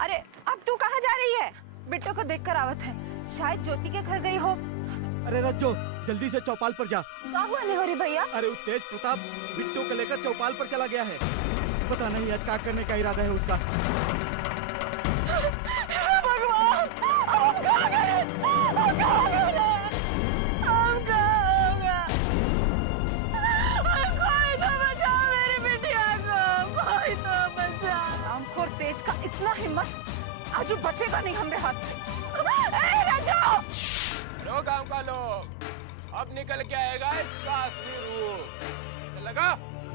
अरे अब तू कहाँ जा रही है? बिट्टू को देखकर आवत है, शायद ज्योति के घर गई हो। अरे रज्जो, जल्दी से चौपाल पर जा। क्या हुआ नेहोरी भैया? अरे उस तेज प्रताप बिट्टू को लेकर चौपाल पर चला गया है। पता नहीं आज क्या करने का इरादा है उसका। भगवान, अब क्या करें? अब क्या करें? अब क्या होगा? कोई तो बचाओ मेरी बिटिया को, कोई तो बचाओ। रामखोर तेज का इतना हिम्मत, आज वो बचेगा नहीं हमरे हाथ से। ए रज्जो! लो गांव का लोग, अब निकल के आएगा इसका असली रूप। लगा?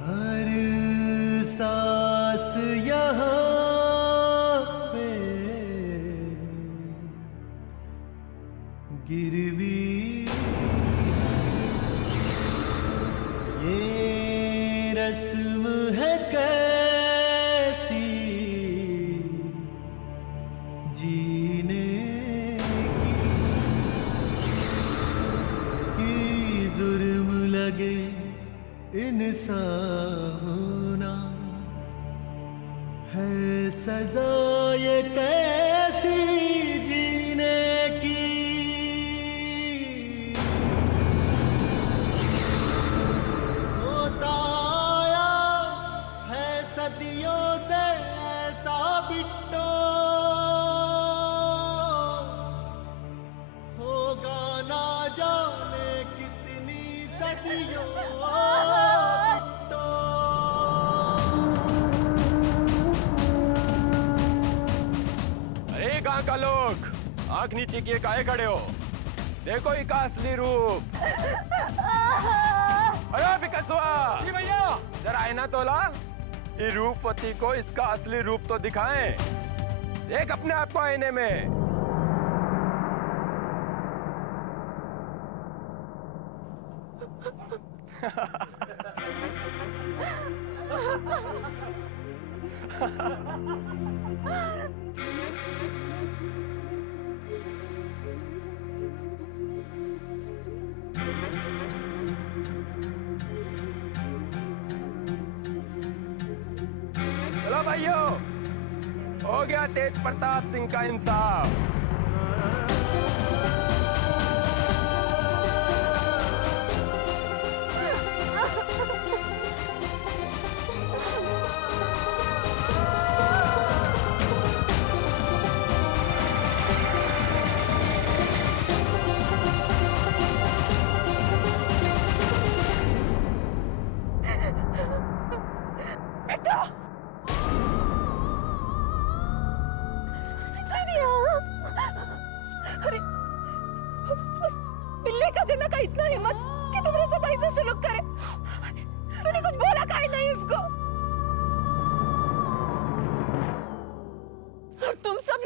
हर सांस यहाँ पे गिरवी, ये रस्म है कैसी जीने की जुर्म लगे इंसान होना है सजा, ये कैसी जीने की। होता आया है सदियों से ऐसा बिट्टो, होगा ना जाने कितनी सदियों बिट्टो। अरे गांव का लोग, आंख नीचे किए काहे खड़े हो? देखो इसका असली रूप। अरे बिकसुआ, जी भैया, जरा आईना तोला। ये रूपवती को इसका असली रूप तो दिखाएं। देख अपने आप को आईने में। चलो भाइयों, हो गया तेज प्रताप सिंह का इंसाफ। अरे उस बिल्ली का जना का इतना हिम्मत कि तुम्हारे साथ ऐसा सलूक करे। तूने कुछ बोला काहे नहीं उसको? और तुम सब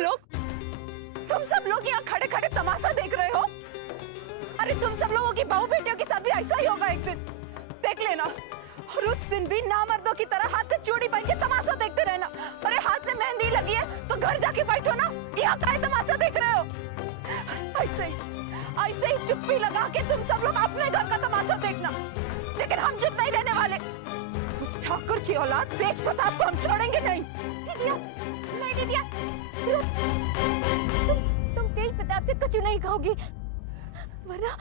लोग यहाँ खड़े खड़े तमाशा देख रहे हो। अरे तुम सब लोगों की बहू बेटियों के साथ भी ऐसा ही होगा एक दिन, देख लेना। और उस दिन भी नामर्दों की तरह हाथ से चूड़ी पहन के तमाशा देखते रहना। अरे हाथ में मेहंदी लगी है तो घर जाके बैठो ना, यहाँ काहे तमाशा देख रहे हो? ऐसे ही चुप्पी लगा के तुम सब लोग अपने घर का तमाशा देखना, लेकिन हम चुप नहीं रहने वाले। उस ठाकुर की औलाद तेज प्रताप को हम छोड़ेंगे नहीं। दीदिया, तुम तेज प्रताप से कचू नहीं खाओगी, वरना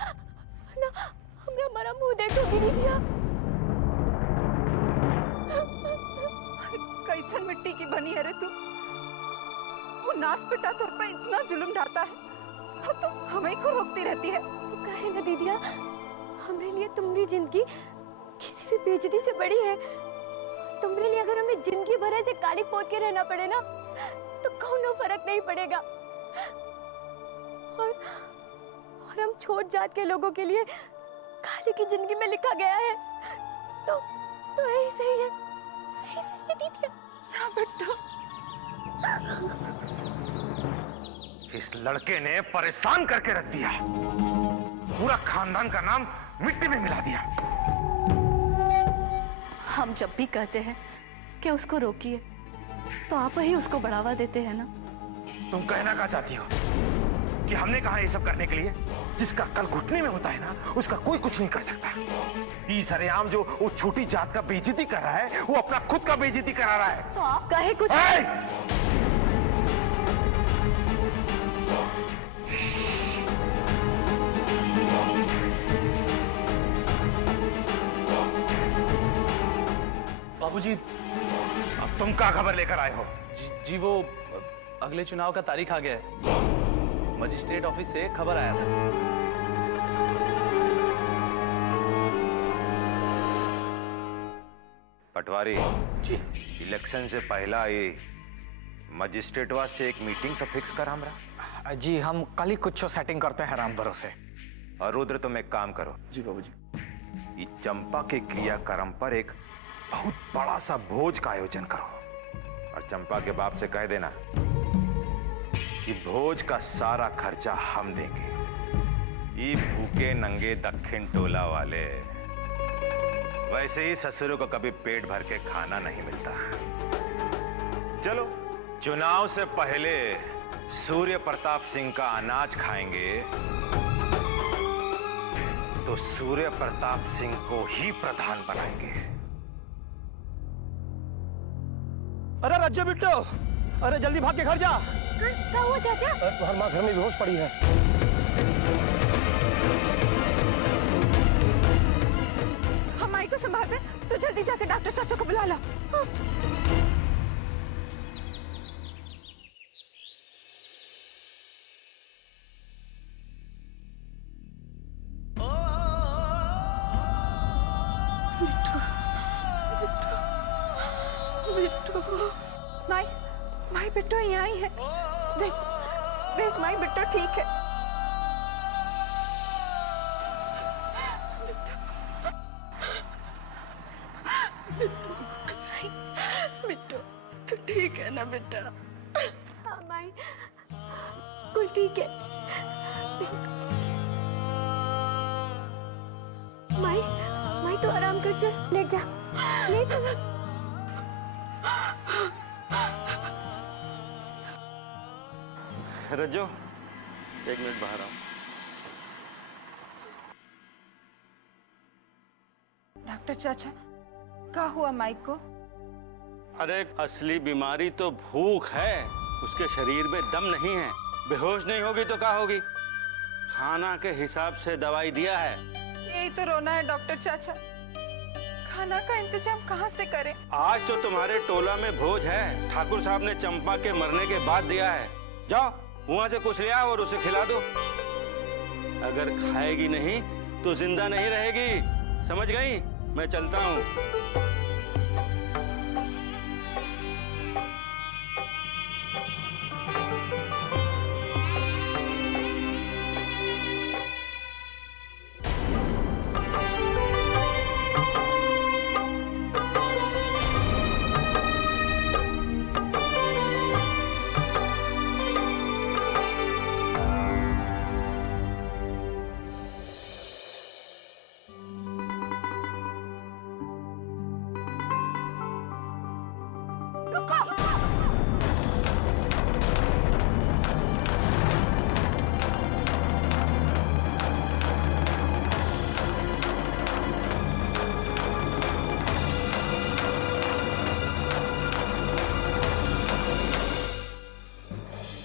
हमारा मुंह देखोगी दीदिया। कैसन मिट्टी की बनी है रे तू? वो नास पिटा तुर पे इतना जुल्म ढाता है और तू हमें को रोकती रहती है। वो कहे ना दीदिया, हमरे लिए तुम्हारी जिंदगी किसी भी बेइज्जती से बड़ी है। तुम्हारे लिए अगर हमें जिंदगी भर ऐसे काली पोत के रहना पड़े ना, तो कौनो फर्क नहीं पड़ेगा। और हम छोट जात के लोगों के लिए काली की जिंदगी में लिखा गया है, तो यही सही है, यही सही है दीदिया। हाँ बेटा, इस लड़के ने परेशान करके रख दिया, पूरा खानदान का नाम मिट्टी में मिला दिया। हम जब भी कहते हैं कि उसको रोकिए, तो आप ही उसको बढ़ावा देते हैं ना। तुम कहना क्या चाहती हो कि हमने कहा ये सब करने के लिए? जिसका कल घुटने में होता है ना, उसका कोई कुछ नहीं कर सकता। ये सरेआम जो वो छोटी जात का बेइज्जती कर रहा है, वो अपना खुद का बेइज्जती करा रहा है। तो आप कहे कुछ अब तुम क्या खबर लेकर आए हो? जी वो अगले चुनाव का तारीख आ गया है। मजिस्ट्रेट ऑफिस से खबर आया था। पटवारी जी इलेक्शन से पहला ये मजिस्ट्रेटवा से एक मीटिंग तो फिक्स कर हमरा। जी हम कल ही कुछ सेटिंग करते हैं राम भरोसे। और रुद्र तुम एक काम करो, जी बाबूजी। ये चंपा के क्रियाक्रम पर एक बहुत बड़ा सा भोज का आयोजन करो और चंपा के बाप से कह देना कि भोज का सारा खर्चा हम देंगे। ये भूखे नंगे दक्षिण टोला वाले, वैसे ही ससुरों को कभी पेट भर के खाना नहीं मिलता। चलो चुनाव से पहले सूर्य प्रताप सिंह का अनाज खाएंगे तो सूर्य प्रताप सिंह को ही प्रधान बनाएंगे। अरे रज्जो बिट्टो, अरे जल्दी भाग के घर जा। क्या हुआ चाचा? तुम्हारी माँ घर में बेहोश पड़ी है। हम माई को संभालते, तो जल्दी जाके डॉक्टर चाचा को बुला ला। हाँ। माई माई बिट्टो यहाँ आई है। देख देख माई बिट्टो ठीक है। बिट्टू तू ठीक है ना बेटा? हाँ माई कुल ठीक है। माई माई तू आराम कर, जा लेट जा, लेट। रज्जो एक मिनट बाहर आओ। डॉक्टर चाचा क्या हुआ माइक को? अरे असली बीमारी तो भूख है, उसके शरीर में दम नहीं है। बेहोश नहीं होगी तो क्या होगी? खाना के हिसाब से दवाई दिया है। यही तो रोना है डॉक्टर चाचा, खाना का इंतजाम कहाँ से करें? आज तो तुम्हारे टोला में भोज है, ठाकुर साहब ने चंपा के मरने के बाद दिया है। जाओ वहां से कुछ ले आओ और उसे खिला दो। अगर खाएगी नहीं तो जिंदा नहीं रहेगी, समझ गई? मैं चलता हूँ।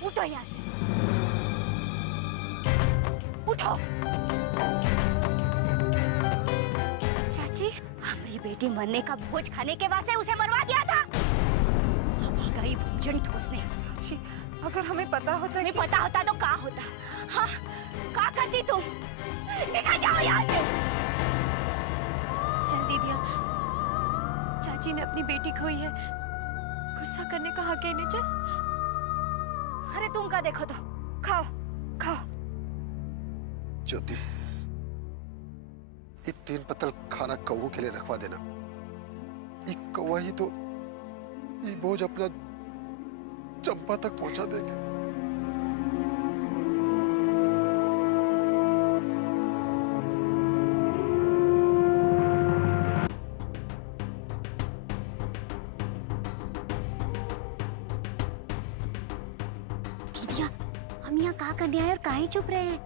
उठो यहाँ से, उठो। चाची हमारी बेटी मरने का भोज खाने के वास्ते उसे मरवा दिया था। अभी गई भोजन ठोसने। चाची अगर हमें पता होता हमें पता होता तो क्या होता? हाँ क्या करती तुम? निकल जाओ यहाँ से। चल दीदिया, चाची ने अपनी बेटी खोई है, गुस्सा करने का हक है नहीं। चल। अरे तुम का देखो तो, खाओ खाओ। ज्योति, ये 3 पत्तल खाना कौओं के लिए रखवा देना। ये कौवा ही तो ये बोझ अपना चंपा तक पहुंचा देंगे। दीदिया हम यहाँ क्या करने आए और काहे चुप रहे हैं?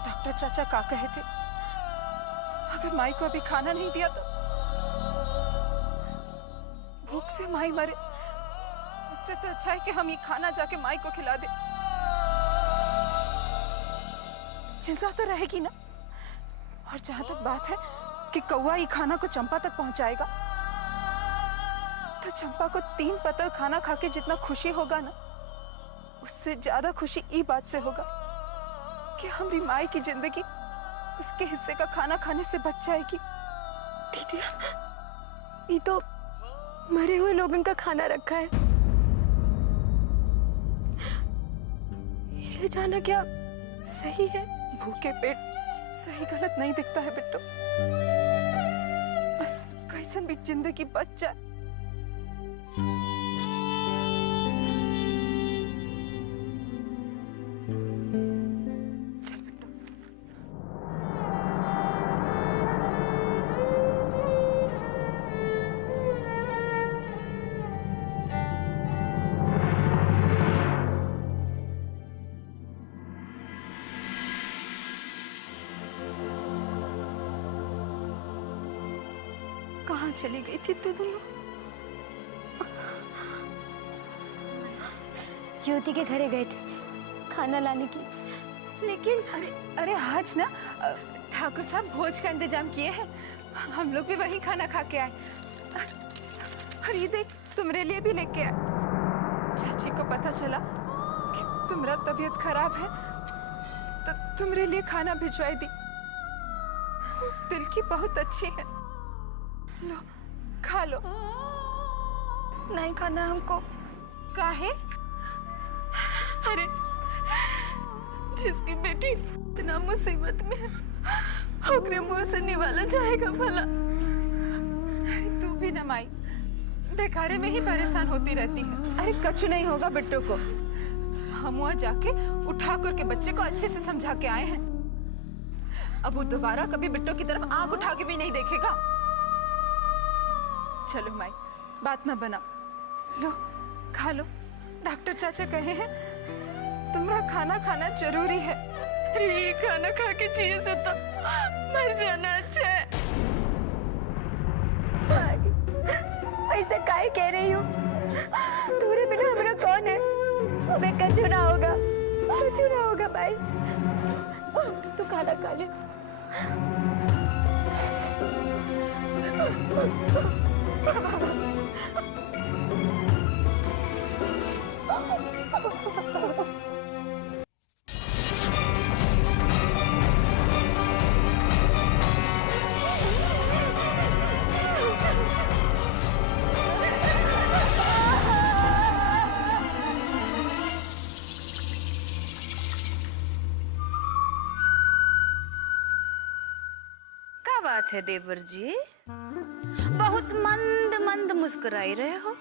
डॉक्टर चाचा का कहे थे, अगर माई को अभी खाना नहीं दिया तो भूख से माई मरे। उससे तो अच्छा है कि हम ये खाना जाके माई को खिला दे। चिंता तो रहेगी ना। और जहां तक बात है कि कौवा ये खाना को चंपा तक पहुंचाएगा, तो चंपा को 3 पतल खाना खा के जितना खुशी होगा ना, उससे ज्यादा खुशी ई बात से होगा कि हमारी माई की जिंदगी उसके हिस्से का खाना खाने से बच जाएगी। दीदी, ये तो मरे हुए लोगों का खाना रखा है, ये ले जाना क्या सही है? भूखे पेट सही गलत नहीं दिखता है बिट्टू। बस कैसन भी जिंदगी बच जाए। कहाँ चली गई थी तू दोनों? ज्योति के घरे गए थे खाना लाने के, लेकिन अरे आज ना ठाकुर साहब भोज का इंतजाम किए हैं, हम लोग भी वहीं खाना खा के आए। और ये देख, तुम्हारे लिए भी लेके आए। चाची को पता चला कि तुम्हारा तबीयत खराब है तो तुम्हारे लिए खाना भिजवाई दी। दिल की बहुत अच्छी है, लो खा लो। नहीं खाना हमको। काहे? अरे जिसकी बेटी इतना मुसीबत में है, ओकरे मुंह से निवाला जाएगा भला। अरे तू भी ना माई, बेकारे में ही परेशान होती रहती है। अरे कछु नहीं होगा बिट्टू को। हम वहाँ जाके ठाकुर के बच्चे को अच्छे से समझा के आए हैं। अब वो दोबारा कभी बिट्टू की तरफ आंख उठा के भी नहीं देखेगा। चलो माई, बात ना बनाओ, लो खा लो। डॉक्टर चाचा कहे हैं तुम्हारा खाना खाना जरूरी है। अरे ये खाना खा के जिए से तो मर जाना अच्छा है। ऐसा काहे कह रही हो? तुम्हारे बिना हमारा कौन है? हमें कछु ना होगा, कछु ना होगा भाई। तू खाना खा ले। क्या बात है देवर जी, बहुत मंद मंद मुस्कुराई रहे हो।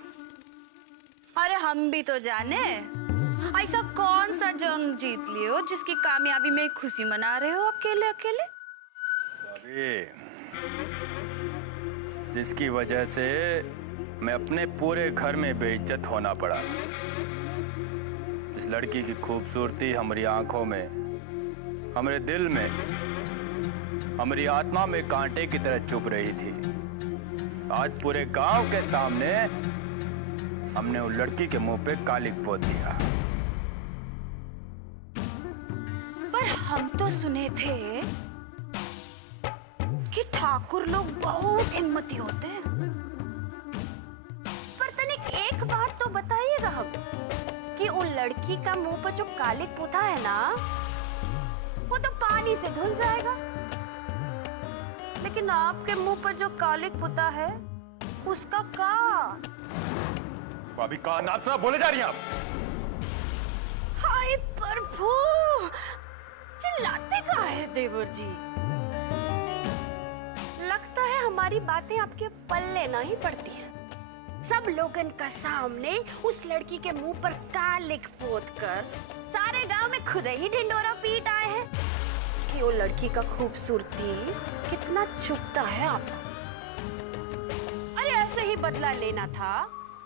अरे हम भी तो जाने, ऐसा कौन सा जंग जीत लिए हो जिसकी कामयाबी में खुशी मना रहे हो अकेले अकेले? जिसकी वजह से मैं अपने पूरे घर में बेइज्जत होना पड़ा। इस लड़की की खूबसूरती हमारी आंखों में, हमारे दिल में, हमारी आत्मा में कांटे की तरह चुभ रही थी। आज पूरे गांव के सामने हमने उस लड़की के मुंह पे कालिक पोत दिया। पर हम तो सुने थे कि ठाकुर लोग बहुत हिम्मती होते हैं। पर तनिक एक बात तो बताइएगा हम, कि उन लड़की का मुंह पर जो कालिक पोता है ना, वो तो पानी से धुल जाएगा, लेकिन आपके मुंह पर जो कालिक पोता है उसका का? भाभी का नाम से बोले जा रही हैं आप? हाय प्रभु, चिल्लाते कहाँ है देवर जी? लगता है हमारी बातें आपके पल्ले नहीं पड़ती हैं। सब लोगन का सामने उस लड़की के मुंह पर कालिक पोत कर सारे गांव में खुद ही ढिंडोरा पीट आए हैं कि वो लड़की का खूबसूरती कितना चुभता है आपको। अरे ऐसे ही बदला लेना था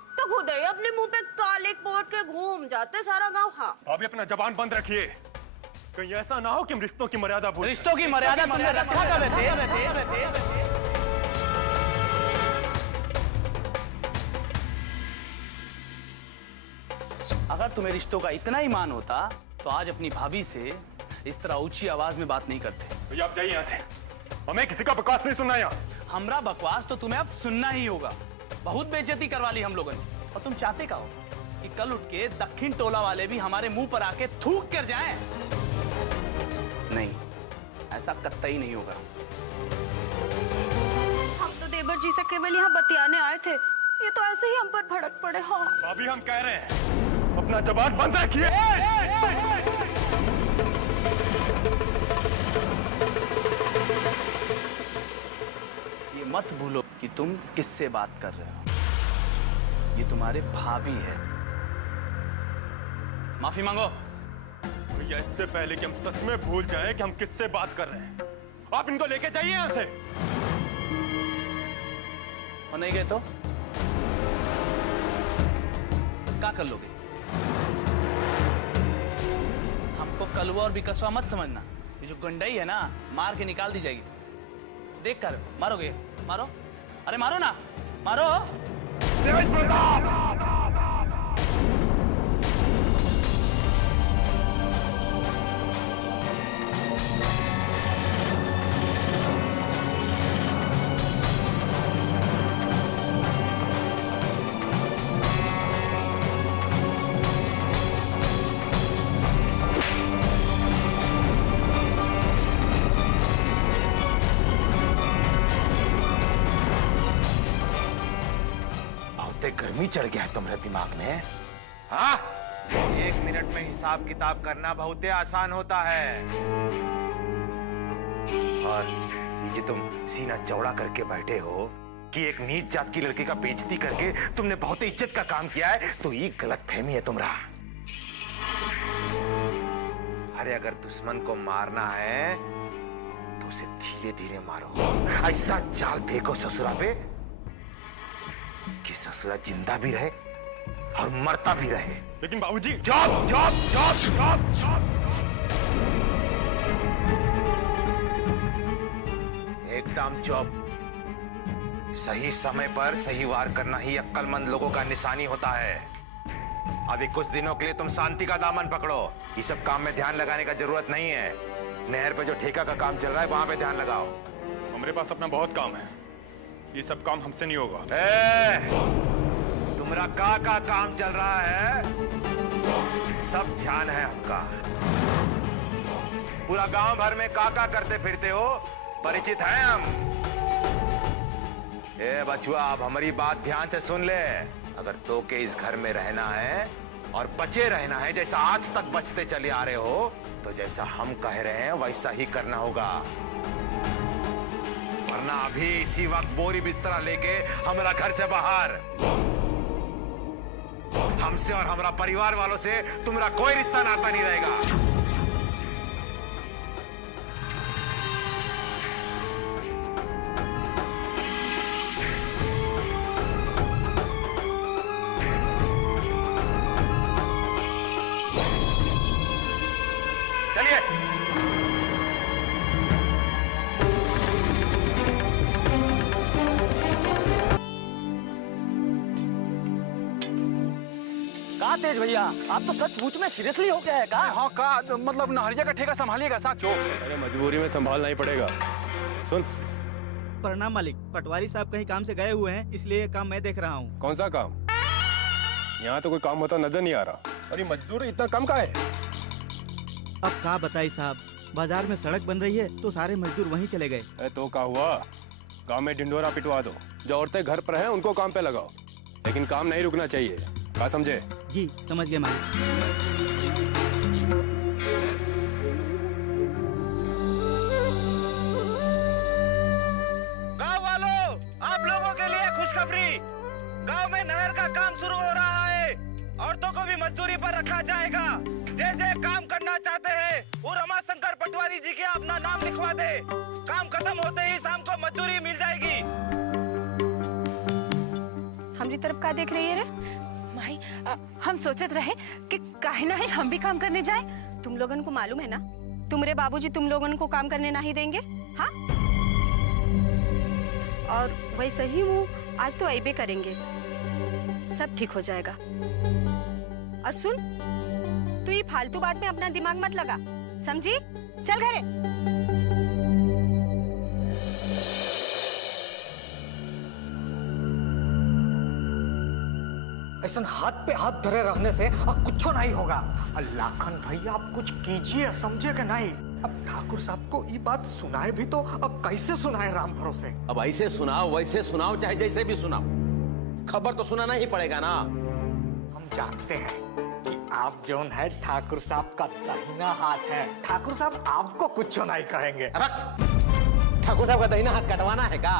तो खुद ही अपने मुंह पे कालिक पोत के घूम जाते सारा गांव। हाँ भाभी अपना जबान बंद रखिए। कहीं ऐसा ना हो कि हम रिश्तों की मर्यादा भूल रिश्तों की मर्यादा तुमने रखा कब है? अगर तुम्हें रिश्तों का इतना ही मान होता तो आज अपनी भाभी से इस तरह ऊंची आवाज में बात नहीं करते। भैया आप जाइए यहाँ से, हमें किसी का बकवास नहीं सुनना यहाँ। हमरा बकवास तो तुम्हें अब सुनना ही होगा। बहुत बेइज्जती करवा ली हम लोगों ने। और तुम चाहते का हो कि कल उठ के दक्षिण टोला वाले भी हमारे मुंह पर आके थूक कर जाएं? नहीं, ऐसा कतई नहीं होगा। हम तो देवर जी से केवल यहाँ बतियाने आए थे, ये तो ऐसे ही हम पर भड़क पड़े। हाँ भाभी हम कह रहे हैं अपना जबान बंद रखिए। ये मत भूलो कि तुम किससे बात कर रहे हो। ये तुम्हारे भाभी है। माफी मांगो। भैया इससे पहले कि हम सच में भूल जाएं कि हम किससे बात कर रहे हैं, आप इनको लेके जाइए यहाँ से। और नहीं गए तो क्या कर लोगे? हमको कलवा और बिकसवा मत समझना। ये जो गुंडई है ना, मार के निकाल दी जाएगी। देख कर मारोगे? मारो, अरे मारो ना, मारो। गर्मी चढ़ गया है तुम्हारे दिमाग में? हाँ? 1 मिनट में हिसाब किताब करना बहुत आसान होता है। और ये जो तुम सीना चौड़ा करके बैठे हो कि एक नीच जात की लड़की का बेइज्जती करके तुमने बहुत इज्जत का काम किया है, तो ये गलतफहमी है तुम्हारा। अरे अगर दुश्मन को मारना है तो उसे धीरे धीरे मारो। ऐसा जाल फेंको ससुरा पे कि ससुरा जिंदा भी रहे और मरता भी रहे। लेकिन बाबूजी job job job job job एकदम जॉब। सही समय पर सही वार करना ही अक्लमंद लोगों का निशानी होता है। अभी कुछ दिनों के लिए तुम शांति का दामन पकड़ो। ये सब काम में ध्यान लगाने का जरूरत नहीं है। नहर पे जो ठेका का काम चल रहा है वहां पे ध्यान लगाओ। हमारे पास अपना बहुत काम है, ये सब काम हमसे नहीं होगा। तुम्हारा का काम चल रहा है, सब ध्यान है हमका। पूरा गांव भर में का करते फिरते हो, परिचित हैं हम। बचुआ अब हमारी बात ध्यान से सुन ले। अगर तो के इस घर में रहना है और बचे रहना है जैसा आज तक बचते चले आ रहे हो, तो जैसा हम कह रहे हैं वैसा ही करना होगा। वरना अभी इसी वक्त बोरी बिस्तरा लेके हमारा घर से बाहर। हमसे और हमारा परिवार वालों से तुम्हारा कोई रिश्ता नाता नहीं रहेगा। चलिए। कहा तेज भैया, आप तो सचमुच में सीरियसली हो गया है का? हाँ का मतलब नहरिया का ठेका संभालिएगा साचो। अरे मजबूरी में संभालना ही पड़ेगा। सुन। प्रणाम मालिक, पटवारी साहब कहीं काम से गए हुए हैं, इसलिए ये काम मैं देख रहा हूँ। कौन सा काम? यहाँ तो कोई काम होता नजर नहीं आ रहा। अरे मजदूर इतना कम का है? अब क्या बताई साहब, बाजार में सड़क बन रही है तो सारे मजदूर वहीं चले गए। तो क्या हुआ, गांव में ढिंडोरा पिटवा दो। जो औरतें घर पर हैं उनको काम पे लगाओ, लेकिन काम नहीं रुकना चाहिए। क्या समझे? जी समझ गए मालिक। गांव वालों, आप लोगों के लिए खुशखबरी। गांव में नहर का काम शुरू हो रहा है। औरतों को भी मजदूरी पर रखा जाएगा। जैसे काम करना चाहते हैं वो रमाशंकर पटवारी जी के अपना नाम लिखवा दे। काम खत्म होते ही शाम को मजदूरी मिल जाएगी। हमारी तरफ का देख रही है रे? हम सोचत रहे कि काहे ना है हम भी काम करने जाए। तुम लोगन को मालूम है ना तुम्हारे बाबूजी तुम लोगों को काम करने नहीं देंगे? हाँ, और वैसे ही वो आज तो ऐबे करेंगे, सब ठीक हो जाएगा। और सुन, तू ये फालतू बात में अपना दिमाग मत लगा, समझी? चल घरे। ऐसा हाथ पे हाथ धरे रहने से अब कुछ नहीं होगा। लाखन भैया आप कुछ कीजिए, समझे कि नहीं? अब ठाकुर साहब को ये बात सुनाए भी तो अब कैसे सुनाए राम भरोसे? अब ऐसे सुनाओ वैसे सुनाओ चाहे जैसे भी सुनाओ, खबर तो सुनाना ही पड़ेगा ना। हम जानते हैं कि आप जो है ठाकुर साहब का दाहिना हाथ है। ठाकुर साहब आपको कुछ नहीं कहेंगे। ठाकुर साहब का दाहिना हाथ कटवाना है का?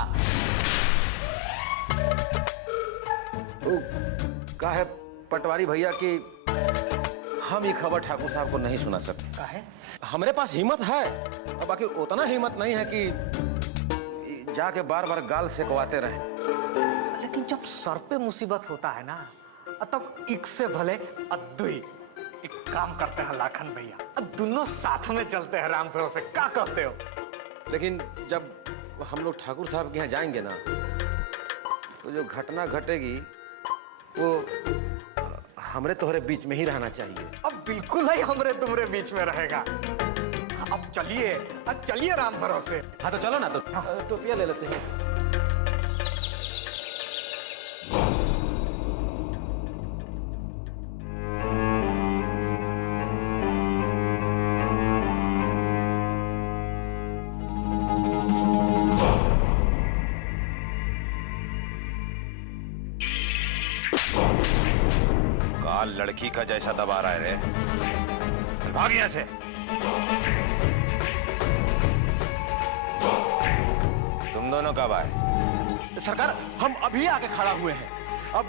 का है पटवारी भैया कि हम ये खबर ठाकुर साहब को नहीं सुना सकते। का है? हमारे पास हिम्मत है, अब बाकी उतना हिम्मत नहीं है कि जाके बार बार गाल सेकवाते रहे। लेकिन जब सर पे मुसीबत होता है ना, तब एक से भले अद्दुई। एक काम करते हैं लाखन भैया, अब दोनों साथ में चलते हैं राम भरोसे। क्या कहते हो? लेकिन जब हम लोग ठाकुर साहब के यहाँ जाएंगे ना, तो जो घटना घटेगी वो हमरे तोहरे बीच में ही रहना चाहिए। अब बिल्कुल ही हमरे तुम्हारे बीच में रहेगा। अब चलिए राम भरोसे। हाँ तो चलो ना, तो टोपिया ले लेते हैं। लड़की का जैसा दबा रहा है रे, भाग यहाँ से। तुम दोनों कब आए? सरकार, हम अभी आके खड़ा हुए हैं। अब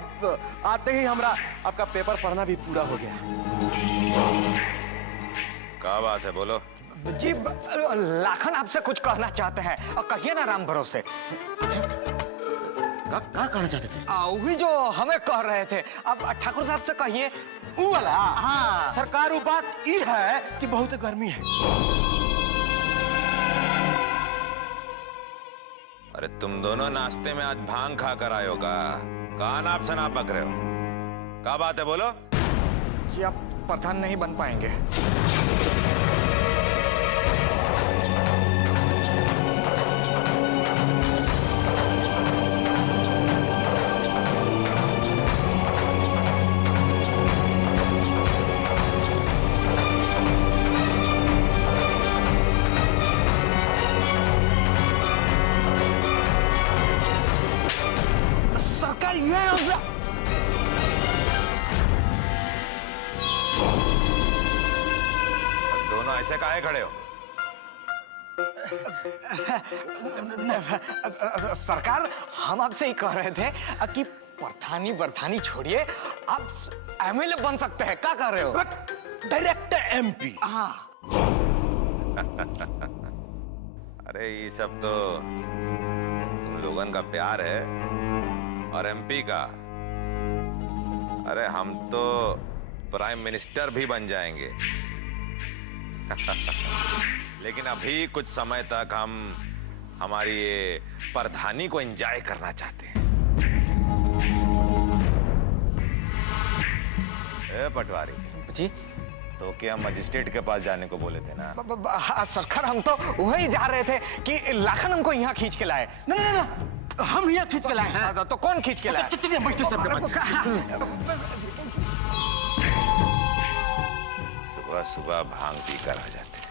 आते ही हमरा आपका पेपर पढ़ना भी पूरा हो गया। क्या बात है, बोलो। जी लाखन आपसे कुछ कहना चाहते हैं, और कहिए ना राम भरोसे। क्या कहना चाहते थे? वही जो हमें कह रहे थे। अब ठाकुर साहब से कहिए। वो वाला? हाँ सरकार, वो बात ये है कि बहुत गर्मी है। अरे तुम दोनों नाश्ते में आज भांग खा कर आए होगा। कहाँ नाप से नाप बक रहे हो? क्या बात है, बोलो। जी आप प्रधान नहीं बन पाएंगे। दोनों ऐसे काहे खड़े हो? सरकार, हम आपसे ही कह रहे थे कि प्रधानी छोड़िए, आप एमएलए बन सकते हैं। क्या कर रहे हो? Direct MP. हाँ। अरे ये सब तो तुम लोगों का प्यार है, और एमपी का। अरे हम तो प्राइम मिनिस्टर भी बन जाएंगे। लेकिन अभी कुछ समय तक हम हमारी ये प्रधानी को एंजॉय करना चाहते हैं। ए पटवारी जी, तो क्या मजिस्ट्रेट के पास जाने को बोले थे ना? सरकार, हम तो वही जा रहे थे कि लाखन हमको यहाँ खींच के लाए। ना, हम यहाँ खींच के लाए हैं। तो कौन खींच के लाए? सुबह सुबह भांग पी कर आ जाते हैं।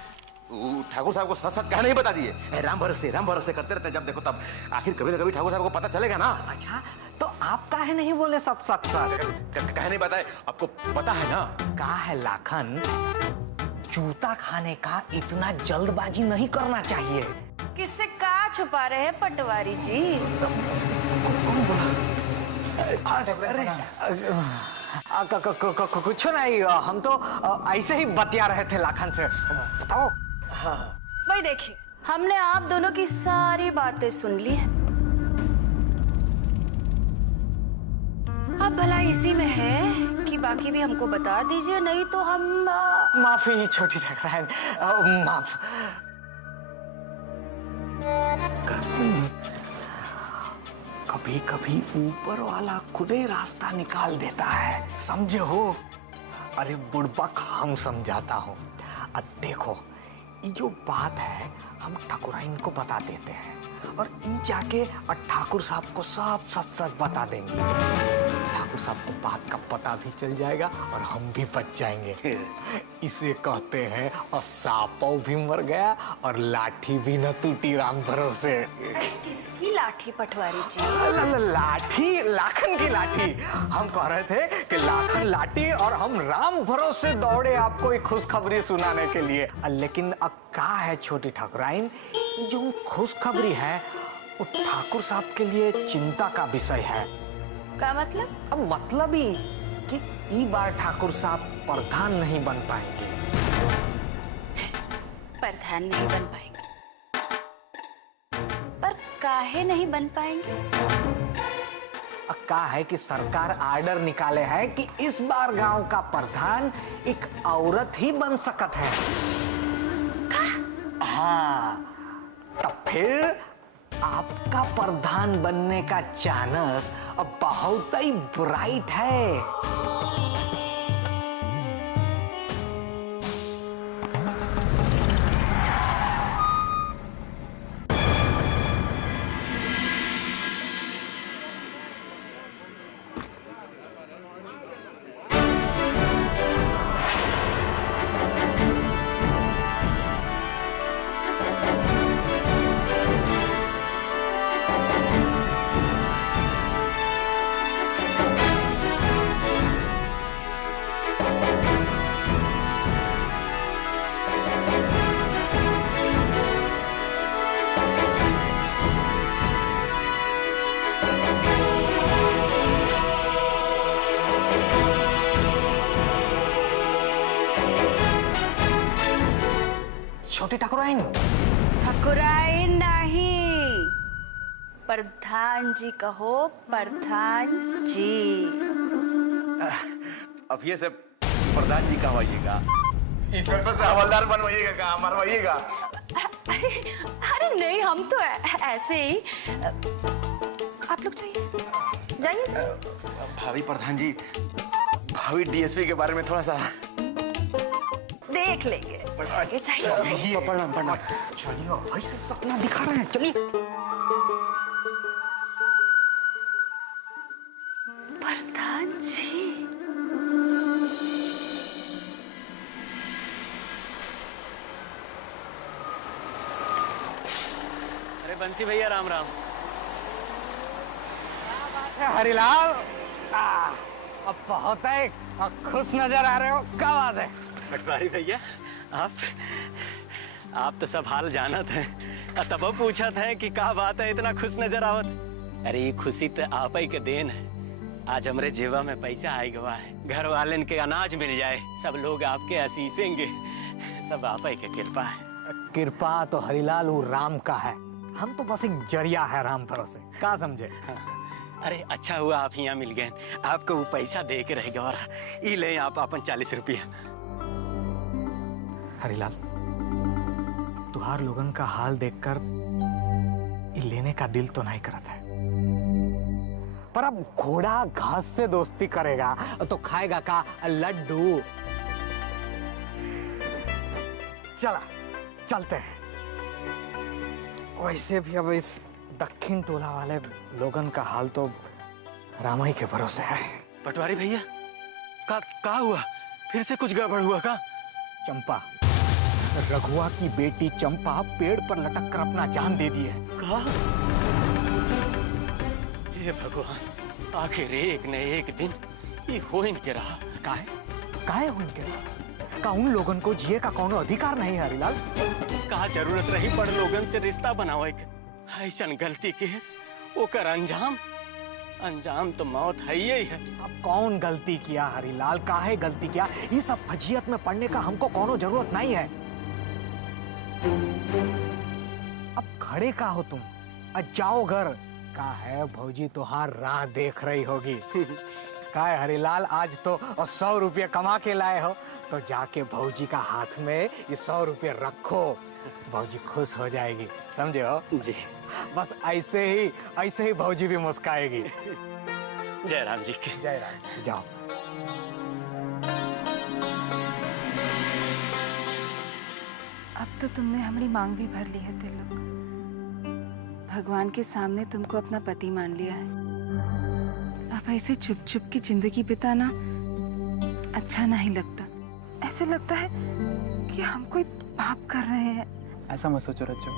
ठाकुर साहब को सच सच कहा नहीं बता दिए। राम भरोसे करते रहते, जब देखो तब आखिर कभी न कभी ठाकुर साहब को पता चलेगा ना। अच्छा, तो आप काहे नहीं बोले सब सच सच? कहे नहीं बताए, आपको पता है ना। का है लाखन, जूता खाने का इतना जल्दबाजी नहीं करना चाहिए। किससे का छुपा रहे हैं पटवारी जी? कुछ नहीं, हम तो ऐसे ही बतिया रहे थे लाखन से। बताओ। हाँ। भाई देखिए, हमने आप दोनों की सारी बातें सुन ली हैं। अब भला इसी में है कि बाकी भी हमको बता दीजिए, नहीं तो हम माफी छोटी ठाकुराइन, माफ। कभी कभी ऊपर वाला खुद ही रास्ता निकाल देता है, समझे हो? अरे बुड़बक हम समझाता हूँ। अब देखो, ये जो बात है हम ठाकुराइन को बता देते हैं और ये जाके ठाकुर साहब को सब सच सच बता देंगे। ठाकुर साहब को बात का पता भी चल जाएगा और हम भी बच जाएंगे। इसे कहते हैं और सांपों भी मर गया और लाठी भी न टूटी राम भरोसे। किसकी लाठी पटवारी जी? लाठी, लाखन की लाठी। हम कह रहे थे कि लाखन लाठी और हम राम भरोसे दौड़े आपको एक खुशखबरी सुनाने के लिए। लेकिन अब क्या है छोटी ठाकुराइन, जो खुशखबरी है वो ठाकुर साहब के लिए चिंता का विषय है। क्या मतलब? अब मतलब ही कि ई बार ठाकुर साहब प्रधान नहीं बन पाएंगे। प्रधान नहीं बन पाएंगे? पर काहे नहीं बन पाएंगे? अब क्या है कि सरकार आर्डर निकाले है कि इस बार गांव का प्रधान एक औरत ही बन सकत है। हाँ, तब फिर आपका प्रधान बनने का चांस अब बहुत ही ब्राइट है। छोटी ठाकुराइन। ठाकुराइन नहीं, प्रधान जी कहो, प्रधान जी। अब ये सब प्रधान जी कहवाइएगा, इंस्पेक्टर से हवलदार बनवाइएगा, कहाँ मरवाइएगा? अरे नहीं, हम तो ऐसे ही। आप लोग जाइए जाइए। भाभी प्रधान जी, भाभी डीएसपी के बारे में थोड़ा सा देख लेंगे। आगे चाहिए। प्रणाम प्रणाम। चलिए भाई से सपना दिखा रहे हैं, चलिए। प्रधान जी। अरे बंसी भैया, राम राम। हरिलाल, अब बहुत है खुश नजर आ रहे हो, क्या बात है? पटवारी भैया, आप तो सब हाल जानत हैं, तब पूछा था कि क्या बात है इतना खुश नजर आवत। अरे ये खुशी तो आप ही के देन है। आज हमरे जेबा में पैसा आई गवा है, घर वाले के अनाज मिल जाए, सब लोग आपके आशीषेंगे, सब आप ही के कृपा है। कृपा तो हरिलाल वो राम का है, हम तो बस एक जरिया है राम भरोसे, क्या समझे? अरे अच्छा हुआ आप यहाँ मिल गए, आपको वो पैसा दे के रह गया। ये ले आप अपन 40 रुपया। हरिलाल, तुहार लोगन का हाल देखकर लेने का दिल तो नहीं करता है, पर अब घोड़ा घास से दोस्ती करेगा तो खाएगा का लड्डू। चला चलते हैं। वैसे भी अब इस दक्षिण टोला वाले लोगन का हाल तो रामाई के भरोसे है। पटवारी भैया, का हुआ? फिर से कुछ गड़बड़ हुआ का? चंपा, रघुआ की बेटी चंपा पेड़ पर लटक कर अपना जान दे दी है। कहा? हे भगवान, आखिर एक न एक दिन ये हो इनके रहा। काहे हो इनके रहा? का उन लोगन को जिए का कोनो अधिकार नहीं है हरिलाल? का जरूरत रही बड़ लोगन से रिश्ता बनावे के? ऐसन गलती केस ओकर अंजाम तो मौत है ही है। अब कौन गलती किया हरिलाल, काहे गलती किया? ये सब फजीयत में पड़ने का हमको कोनो जरूरत नहीं है। अब खड़े का हो तुम, अब जाओ घर। का है भौजी तुहार राह देख रही होगी। काय हरिलाल, आज तो 100 रुपये कमा के लाए हो, तो जाके भौजी का हाथ में ये 100 रुपये रखो, भौजी खुश हो जाएगी, समझे हो जी। बस ऐसे ही भौजी भी मुस्काएगी। जय राम जी की जय राम। जाओ। अब तो तुमने हमारी मांग भी भर ली है तिलक। भगवान के सामने तुमको अपना पति मान लिया है। अब ऐसे चुप चुप की जिंदगी बिताना अच्छा नहीं लगता। ऐसे लगता है कि हम कोई पाप कर रहे हैं। ऐसा मत सोचो रज्जो,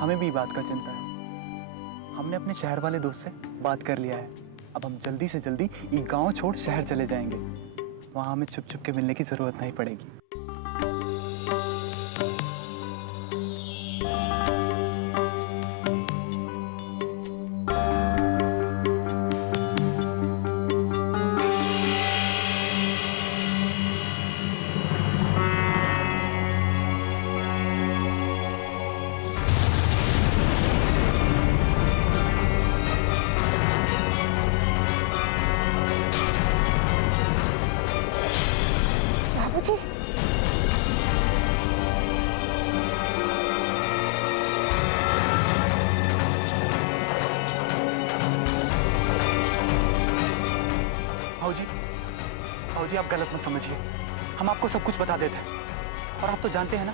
हमें भी बात का चिंता है। हमने अपने शहर वाले दोस्त से बात कर लिया है। अब हम जल्दी से जल्दी ये गांव छोड़ शहर चले जाएंगे। वहां हमें छुप छुप के मिलने की जरूरत नहीं पड़ेगी। बाबूजी, भाऊजी आप गलत मत समझिए। हम आपको सब कुछ बता देते हैं। और आप तो जानते हैं ना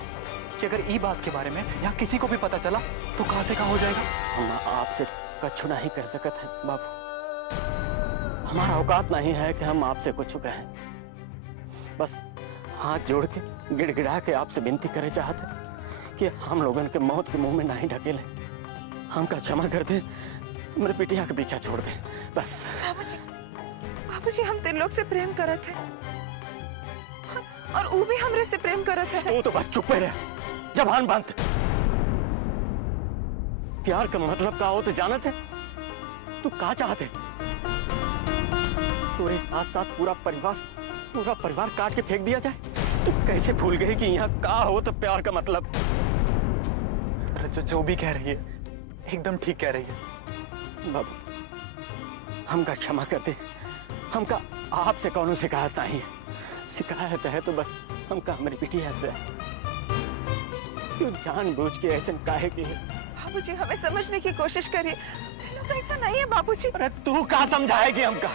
कि अगर ई बात के बारे में यहाँ किसी को भी पता चला तो कहाँ से कहाँ हो जाएगा। हम आपसे कछु नहीं कर सकते हैं बाबू। हमारा औकात नहीं है कि हम आपसे कुछ कहें। बस हाथ जोड़ के गिड़गिड़ा के आपसे विनती करे चाहते कि हम लोगन के मौत के मुंह में नहीं ढकेले। हमका क्षमा कर दे, मेरे पिटिया के पीछा छोड़ दे बस। बाबूजी हम तिलोक से प्रेम करत है और वो भी हमरे से प्रेम करत है। तू तो बस चुप रह, जबान बंद। प्यार का मतलब का हो तो जानत है? तू का चाहते? तेरे साथ साथ पूरा परिवार काट के फेंक दिया जाए? तू कैसे भूल गई कि यहाँ का हो तो प्यार का मतलब? रज्जो जो भी कह रही है एकदम ठीक कह रही है। बाबू हमका क्षमा कर दे। हमका आपसे कौन शिकायत नहीं है। शिकायत है तो बस हमका हमारी बिटिया से। क्यों जानबूझ के ऐसे काहे की है? बाबूजी हमें समझने की कोशिश करिए। तिलोक ऐसा नहीं है बाबूजी। अरे तू का समझाएगी हमका?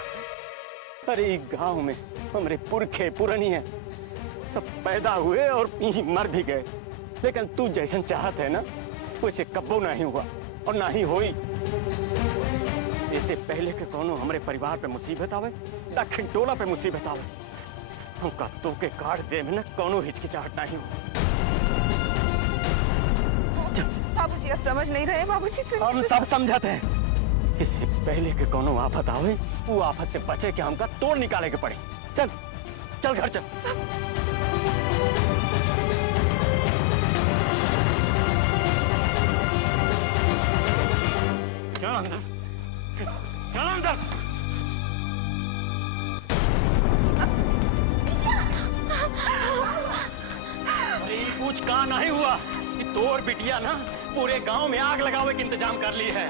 अरे गांव में हमारे पुरखे पुरानी सब पैदा हुए और यहीं मर भी गए, लेकिन तू जैसन चाहत है ना वैसे कब्बो नहीं हुआ और ना ही होई। इससे पहले के कोनो हमारे परिवार पे मुसीबत आवे, दक्षिण टोला पे मुसीबत आवे, हमका तो के काट दे में ना कोनो हिचकिचाहट नहीं हो। बाबूजी आप समझ नहीं रहे। बाबूजी हम सब समझते हैं। इससे पहले के कोनो आफत आवे, वो आफत से बचे के हमका तोड़ निकाले के पड़े। चल चल घर चल। चल अंदर, चल अंदर। अरे कुछ का नहीं हुआ। तोर बिटिया ना पूरे गांव में आग लगावे के इंतजाम कर ली है।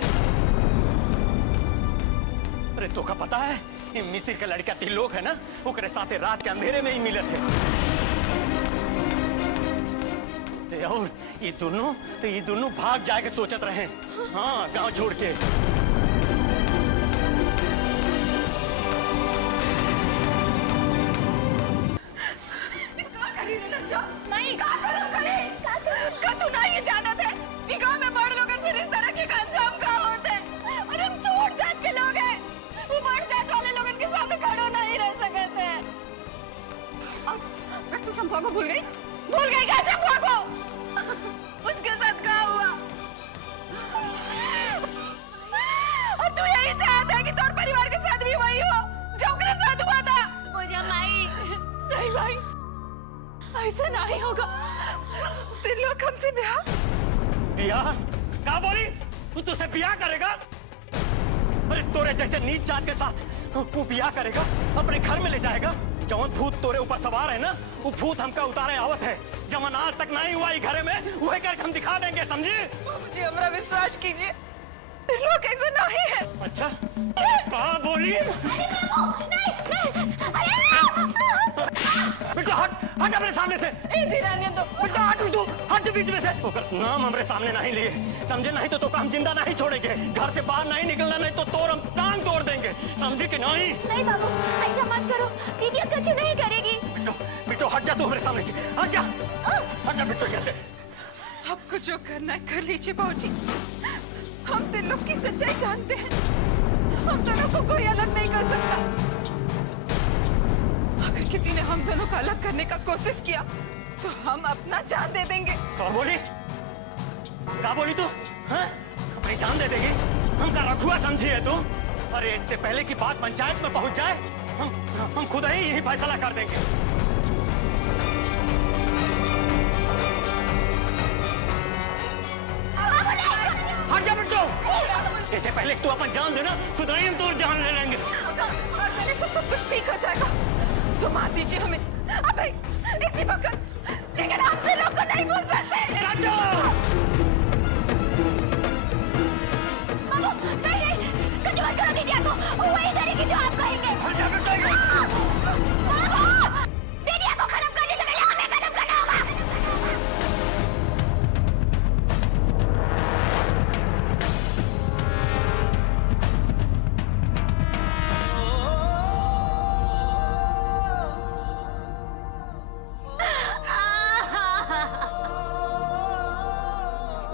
अरे तो का पता है ये मिसिर का लड़का तिलोक है ना, ओकरे साथे रात के अंधेरे में ही मिले थे। और ये दोनों भाग जाके सोचत रहे। हाँ गांव छोड़ के। चंपा को भूल गई क्या? चंपा को उसके साथ क्या हुआ? और तू यही चाहता है कि तोर परिवार के साथ भी वही हो जो उसके साथ हुआ था? पूजा माई। नहीं भाई ऐसा नहीं होगा। तिलोक हमसे ब्याह क्या बोली? तू तुझसे ब्याह करेगा? अरे तोरे जैसे नीच जात के साथ वो ब्याह करेगा, अपने घर में ले जाएगा। जवन भूत तोरे ऊपर सवार है ना, वो भूत हमका उतारे आवत है। जवन आज तक नहीं हुआ घरे में, वही करके हम दिखा देंगे, समझे? मुझे हमारा विश्वास कीजिए। त्रिलोक ऐसा नहीं है। अच्छा कहा बोली? बेटा हट हट मेरे सामने से। बेटा हट तू हट बीच में से। ओकर नाम हमरे सामने नहीं लिए समझे, नहीं तो हम जिंदा नहीं छोड़ेंगे। घर से बाहर नहीं निकलना, नहीं तो तोड़ हम टांग तोड़ देंगे, समझे कि नहीं? नहीं बाबू, ऐसा मत करो, दीदी कुछ नहीं करेगी। बिट्टू हट जा तू हमारे सामने से, हट जा बिट्टू यहाँ से। आपको जो करना है कर लीजिए बाबूजी। हम त्रिलोक की सच्चाई जानते हैं, हम दोनों को कोई अलग नहीं कर सकता। अगर किसी ने हम दोनों को अलग करने का कोशिश किया तो हम अपना जान दे देंगे। क्या बोली तू? हाँ? अपनी जान दे देगी? हम का रखुआ समझी है तू? अरे इससे पहले कि बात पंचायत में पहुंच जाए हम खुद ही यही फैसला कर देंगे। हट जा बिट्टू, इससे पहले तू अपन जान देना, खुद ही हम तो जान ले लेंगे। मार देने से सब कुछ ठीक हो जाएगा, तो मार दीजिए हमें अभी इसी वक्त, लेकिन हम त्रिलोक को नहीं भूल सकते। कुछ मत करो दीदी, आपको वही करेगी जो आप कहेंगे। दीदी को खत्म करने से पहले हमें खत्म करना होगा।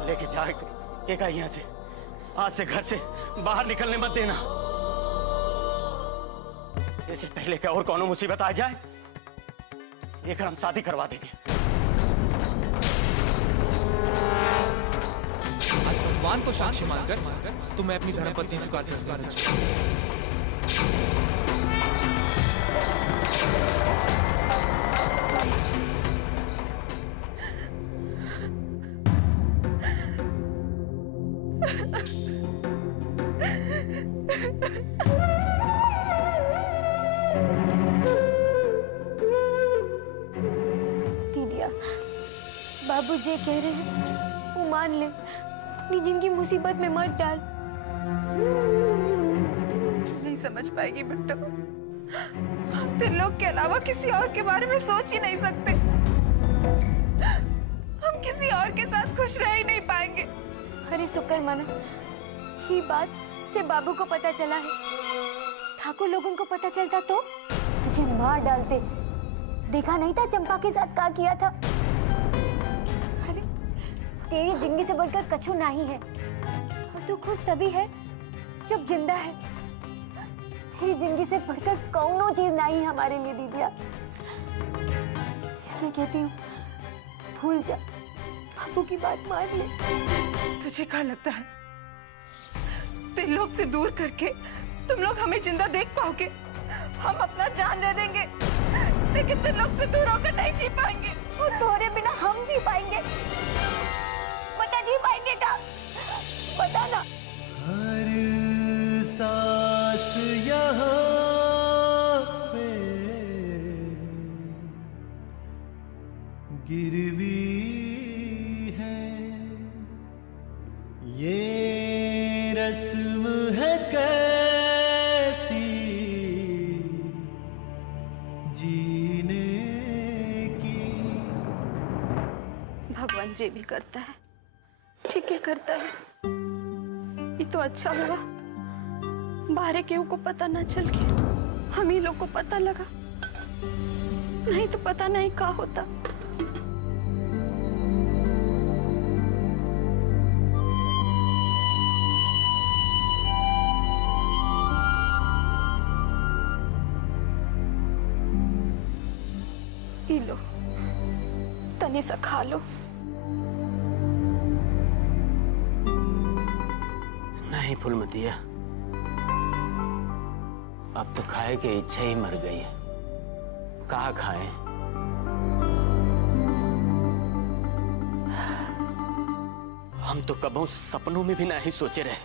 लेके जा एक यहाँ से, आज से घर से बाहर निकलने मत देना। इससे पहले क्या और कौनो मुसीबत आ जाए, लेकर हम शादी करवा देंगे। आज भगवान को साक्षी मानकर तुम्हें अपनी धर्मपत्नी स्वीकार बाबू जी कह रहे हैं वो मान ले, अपनी जिंदगी मुसीबत में मत डाल। नहीं समझ पाएगी बिट्टू, हम त्रिलोक के अलावा किसी और के बारे में सोच ही नहीं सकते। हम किसी और के साथ खुश रह ही नहीं पाएंगे। अरे शुक्र माना, ये बात से बाबू को पता चला है। ठाकुर लोगों को पता चलता तो तुझे मार डालते। देखा नहीं था चंपा के साथ क्या किया था? अरे तेरी जिंदगी से बढ़कर कछु नहीं है, और तू खुश तभी है जब जिंदा है। तेरी जिंदगी से बढ़कर कौनो चीज नहीं है हमारे लिए दीदिया। इसलिए कहती हूँ भूल जा, बाबू की बात मान ले। तुझे क्या लगता है त्रिलोक से दूर करके तुम लोग हमें जिंदा देख पाओगे? हम अपना जान दे देंगे, लेकिन त्रिलोक से दूर होकर नहीं जी पाएंगे। और तोहरे बिना हम जी पाएंगे? बता जी पाएंगे क्या? बता ना। हर सांस यहाँ पे गिरवी है, ये रस्म है कैसी जीने की। भगवान जी भी करता है, ठीक है करता है। ये तो अच्छा हुआ बाहर केहू को पता ना चल के हम ही लोग को पता लगा, नहीं तो पता नहीं क्या होता। ई लो, तनी सा खा लो। नहीं फूलमतिया, अब तो खाए की इच्छा ही मर गई है। कहाँ खाएं? हम तो कबों सपनों में भी नहीं सोचे रहे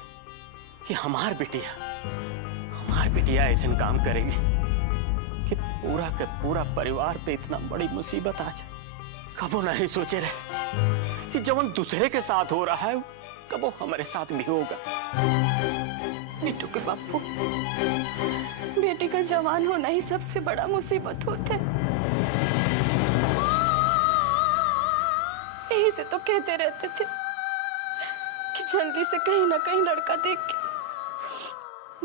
कि हमार बिटिया ऐसा काम करेगी कि पूरा के पूरा परिवार पे इतना बड़ी मुसीबत आ जाए। कबों नहीं सोचे रहे कि जब दूसरे के साथ हो रहा है कबो हमारे साथ भी होगा। बिट्टू के बापू, बेटी का जवान होना ही सबसे बड़ा मुसीबत होता है। यही से तो कहते रहते थे कि जल्दी से कहीं ना कहीं लड़का देख के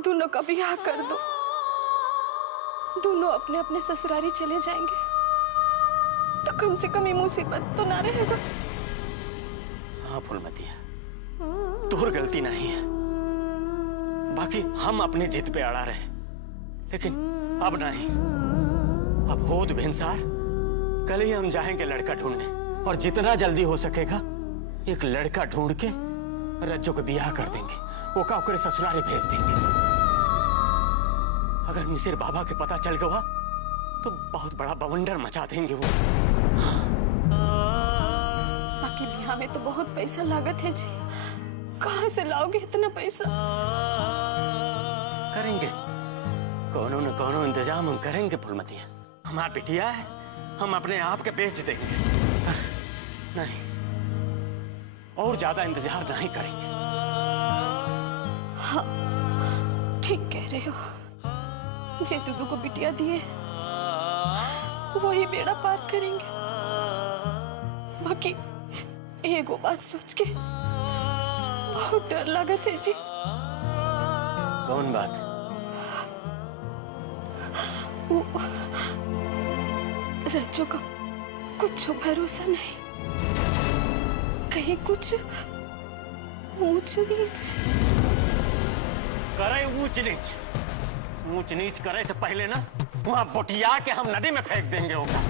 दोनों का ब्याह कर दो, दोनों अपने अपने ससुरारी चले जाएंगे तो कम से कम ये मुसीबत तो ना रहेगा। हाँ फूलमतिया, तोर गलती नहीं है, बाकी हम अपने जिद पे अड़ा रहे, लेकिन अब नहीं। अब होद भिनसार कल ही हम जाएंगे लड़का ढूंढने, और जितना जल्दी हो सकेगा एक लड़का ढूंढ के रज्जो को ब्याह कर देंगे, ओका ओकरे ससुराले भेज देंगे। अगर मिसिर बाबा के पता चल गया तो बहुत बड़ा बवंडर मचा देंगे वो। बाकी ब्याह में तो बहुत पैसा लागत है जी, कहाँ से लाओगे इतना पैसा? करेंगे, कोनो न कोनो इंतजाम हम करेंगे फूलमतिया। हमारा बिटिया है, हम अपने आप के बेच देंगे, पर नहीं, और ज्यादा इंतजार नहीं करेंगे। हाँ, ठीक कह रहे हो। जे दुदू को बिटिया दिए वही बेड़ा पार करेंगे। बाकी एगो बात सोच के बहुत डर लगत है जी। कौन बात? वो रज्जो का कुछ भरोसा नहीं, कहीं कुछ ऊंच नीच करे। ऊंच नीच करे से पहले ना वहां बोटिया के हम नदी में फेंक देंगे होगा।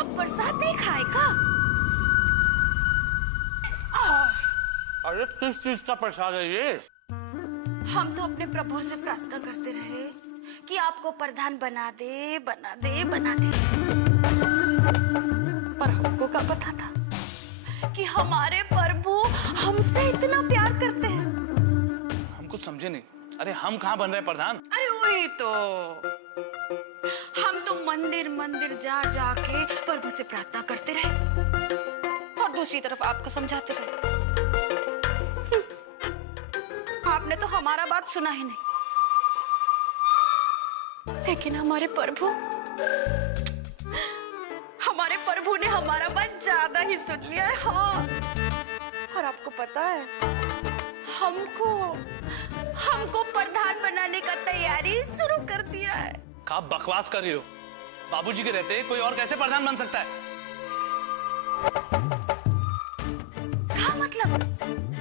अब बरसात नहीं खाएगा। अरे किस चीज का प्रसाद है ये? हम तो अपने प्रभु से प्रार्थना करते रहे कि आपको प्रधान बना दे, बना दे, बना दे। पर हमको क्या पता था कि हमारे प्रभु हमसे इतना प्यार करते हैं। हम कुछ समझे नहीं। अरे हम कहाँ बन रहे प्रधान? अरे वही तो, हम तो मंदिर मंदिर जा जाके प्रभु से प्रार्थना करते रहे और दूसरी तरफ आपको समझाते रहे। आपने तो हमारा बात सुना ही नहीं। लेकिन हमारे प्रभु ने हमारा बात ज्यादा ही सुन लिया है। हाँ, और आपको पता है, हमको प्रधान बनाने का तैयारी शुरू कर दिया है। आप बकवास कर रही हो? बाबूजी के रहते कोई और कैसे प्रधान बन सकता है? क्या मतलब?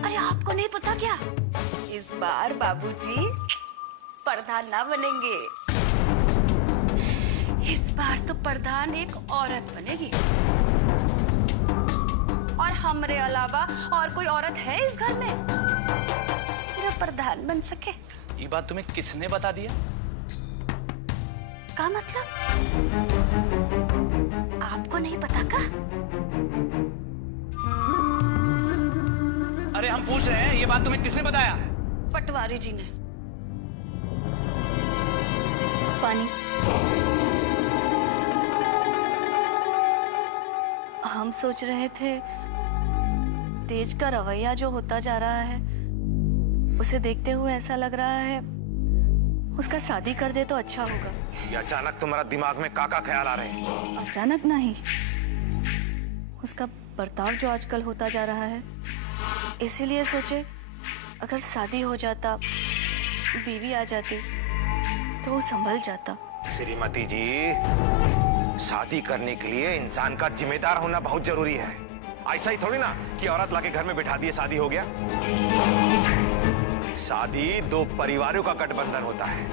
अरे आपको नहीं पता क्या? इस बार बाबूजी प्रधान ना बनेंगे। इस बार तो प्रधान एक औरत बनेगी, और हमरे अलावा और कोई औरत है इस घर में जो प्रधान बन सके? ये बात तुम्हें किसने बता दिया? क्या मतलब? आपको नहीं पता का? अरे हम पूछ रहे हैं, ये बात तुम्हें किसने बताया? पटवारी जी ने। पानी। हम सोच रहे थे तेज का रवैया जो होता जा रहा है, उसे देखते हुए ऐसा लग रहा है उसका शादी कर दे तो अच्छा होगा। ये अचानक तुम्हारा दिमाग में काका ख्याल आ रहे हैं? अचानक नहीं, उसका बर्ताव जो आजकल होता जा रहा है, इसीलिए सोचे अगर शादी हो जाता, बीवी आ जाती तो वो संभल जाता। श्रीमती जी, शादी करने के लिए इंसान का जिम्मेदार होना बहुत जरूरी है। ऐसा ही थोड़ी ना कि औरत लाके घर में बिठा दिए शादी हो गया। शादी दो परिवारों का गठबंधन होता है,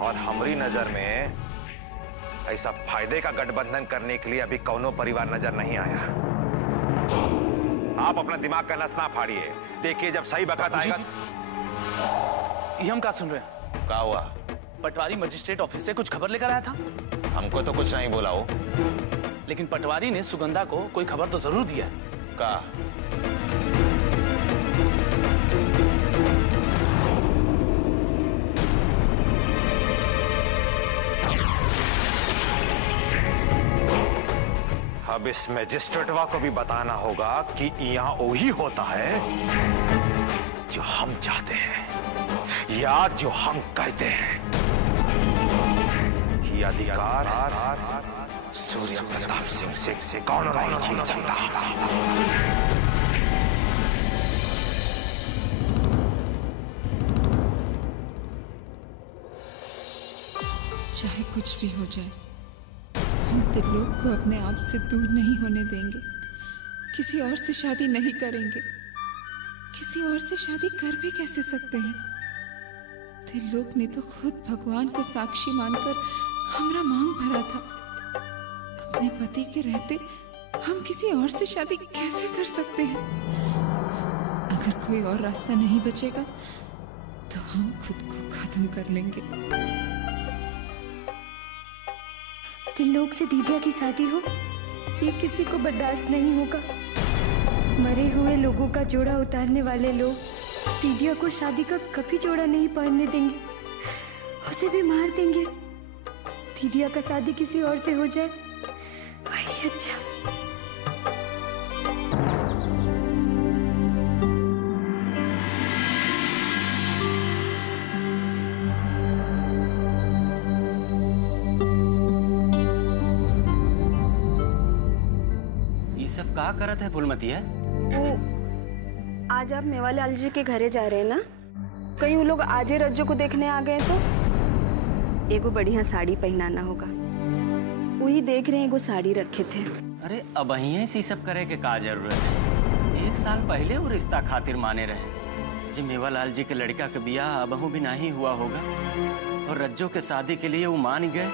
और हमारी नजर में ऐसा फायदे का गठबंधन करने के लिए अभी कौनो परिवार नजर नहीं आया। आप अपना दिमाग का नस ना फाड़िए, देखिए जब सही वक्त आएगा। ये हम क्या सुन रहे हैं? क्या हुआ? पटवारी मजिस्ट्रेट ऑफिस से कुछ खबर लेकर आया था। हमको तो कुछ नहीं बोला हो। लेकिन पटवारी ने सुगंधा को कोई खबर तो जरूर दिया है। का अब इस मैजिस्ट्रेटवा को भी बताना होगा कि यहाँ वही होता है जो हम चाहते हैं या जो हम कहते हैं। ये अधिकार सूर्य प्रताप सिंह से कौन नहीं छीन सकता। चाहे कुछ भी हो जाए, हम त्रिलोक को अपने आप से दूर नहीं होने देंगे। किसी और से शादी नहीं करेंगे। किसी और से शादी कर भी कैसे सकते हैं? त्रिलोक ने तो खुद भगवान को साक्षी मानकर हमारा मांग भरा था। अपने पति के रहते हम किसी और से शादी कैसे कर सकते हैं? अगर कोई और रास्ता नहीं बचेगा तो हम खुद को खत्म कर लेंगे। त्रिलोक से दीदिया की शादी हो, ये किसी को बर्दाश्त नहीं होगा। मरे हुए लोगों का जोड़ा उतारने वाले लोग दीदिया को शादी का कभी जोड़ा नहीं पहनने देंगे, उसे भी मार देंगे। दीदिया का शादी किसी और से हो जाए वही अच्छा। ये सब का करत है फूलमती है? आज आप मेवालाल जी के घरे जा रहे हैं ना? कहीं वो लोग आजे रज्जो को देखने आ गए तो एगो बढ़िया साड़ी पहनाना होगा। वही देख रहे हैं, एगो साड़ी रखे थे। अरे अब यही सी सब करे के का जरूरत है? 1 साल पहले वो रिश्ता खातिर माने रहे। जी मेवालाल जी के लड़का के बियाह अबहू भी नहीं हुआ होगा और रज्जो के शादी के लिए वो मान गए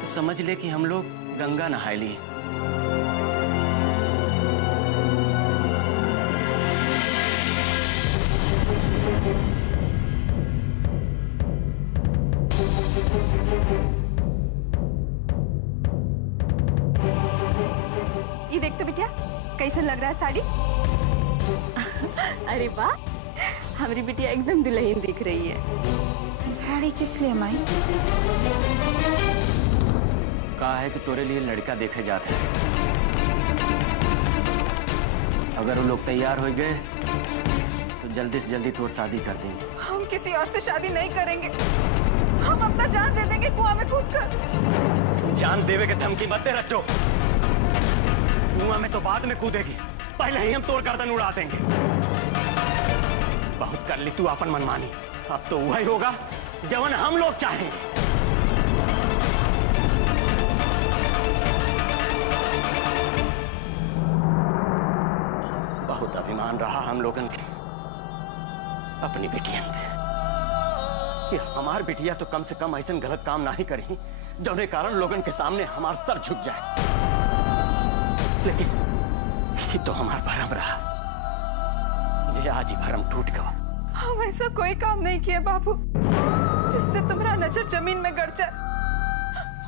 तो समझ ले कि हम लोग गंगा नहा लिए। ये देख तो बिटिया कैसे लग रहा है साड़ी। अरे वाह, हमारी बिटिया एकदम दुल्हन दिख रही है। साड़ी किस लिए माई? कहा है कि तोरे लिए लड़का देखे जाते हैं। अगर वो लोग तैयार हो गए तो जल्दी से जल्दी तोर शादी कर देंगे। हम किसी और से शादी नहीं करेंगे। हम अपना जान दे देंगे कुआं में कूद कर। जान देवे के धमकी मत दे रज्जो। कुआं में तो बाद में कूदेगी, पहले ही हम तोड़ गर्दन उड़ा देंगे। बहुत कर ली तू अपन मनमानी, अब तो वही होगा जवन हम लोग चाहेंगे। बहुत अभिमान रहा हम लोगन के अपनी बिटिया पे कि हमार बिटिया तो कम से कम ऐसा गलत काम नहीं करी जौने कारण लोगन के सामने हमार सर झुक जाए। लेकिन ये तो हमारा भरम रहा, ये आज ही भरम टूट गया। हम ऐसा कोई काम नहीं किए बाबू जिससे तुम्हारा नजर जमीन में गड़ जाए।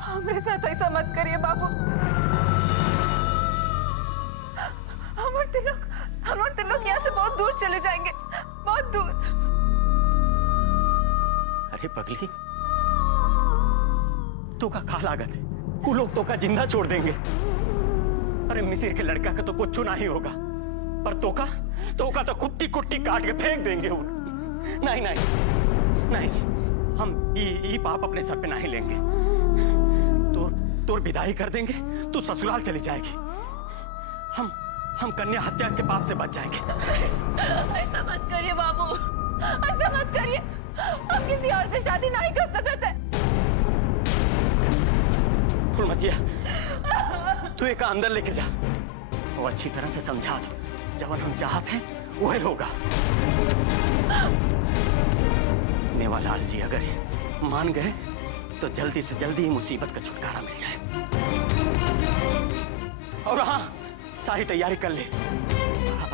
हमारे साथ ऐसा मत करिए बाबू। हमारे लोग यहाँ से बहुत दूर चले जाएंगे, बहुत दूर। अरे पगली, तो का लागत है? वो लोग तो का जिंदा छोड़ देंगे। अरे मिसिर के लड़का का तो कुछ नहीं होगा, पर तो का तो कुट्टी कुट्टी काट के फेंक देंगे वो। नहीं नहीं नहीं, हम ये पाप अपने सर पे नहीं लेंगे। तोर विदाई कर देंगे, तू ससुराल चली जाएगी। हम कन्या हत्या के पाप से बच जाएंगे। ऐसा मत करिए बाबू, ऐसा मत करिए। हम किसी और से शादी नहीं कर सकते। फुलमतिया, तू एक अंदर लेके जा, वो अच्छी तरह से समझा दो। जब हम चाहते हैं वही होगा। मेवालाल जी अगर मान गए तो जल्दी से जल्दी मुसीबत का छुटकारा मिल जाए। और हाँ, सारी तैयारी कर ले।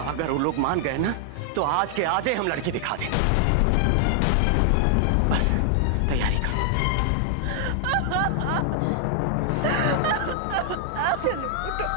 अगर वो लोग मान गए ना तो आज के आज ही हम लड़की दिखा दें। बस तैयारी करो। चलो उठो।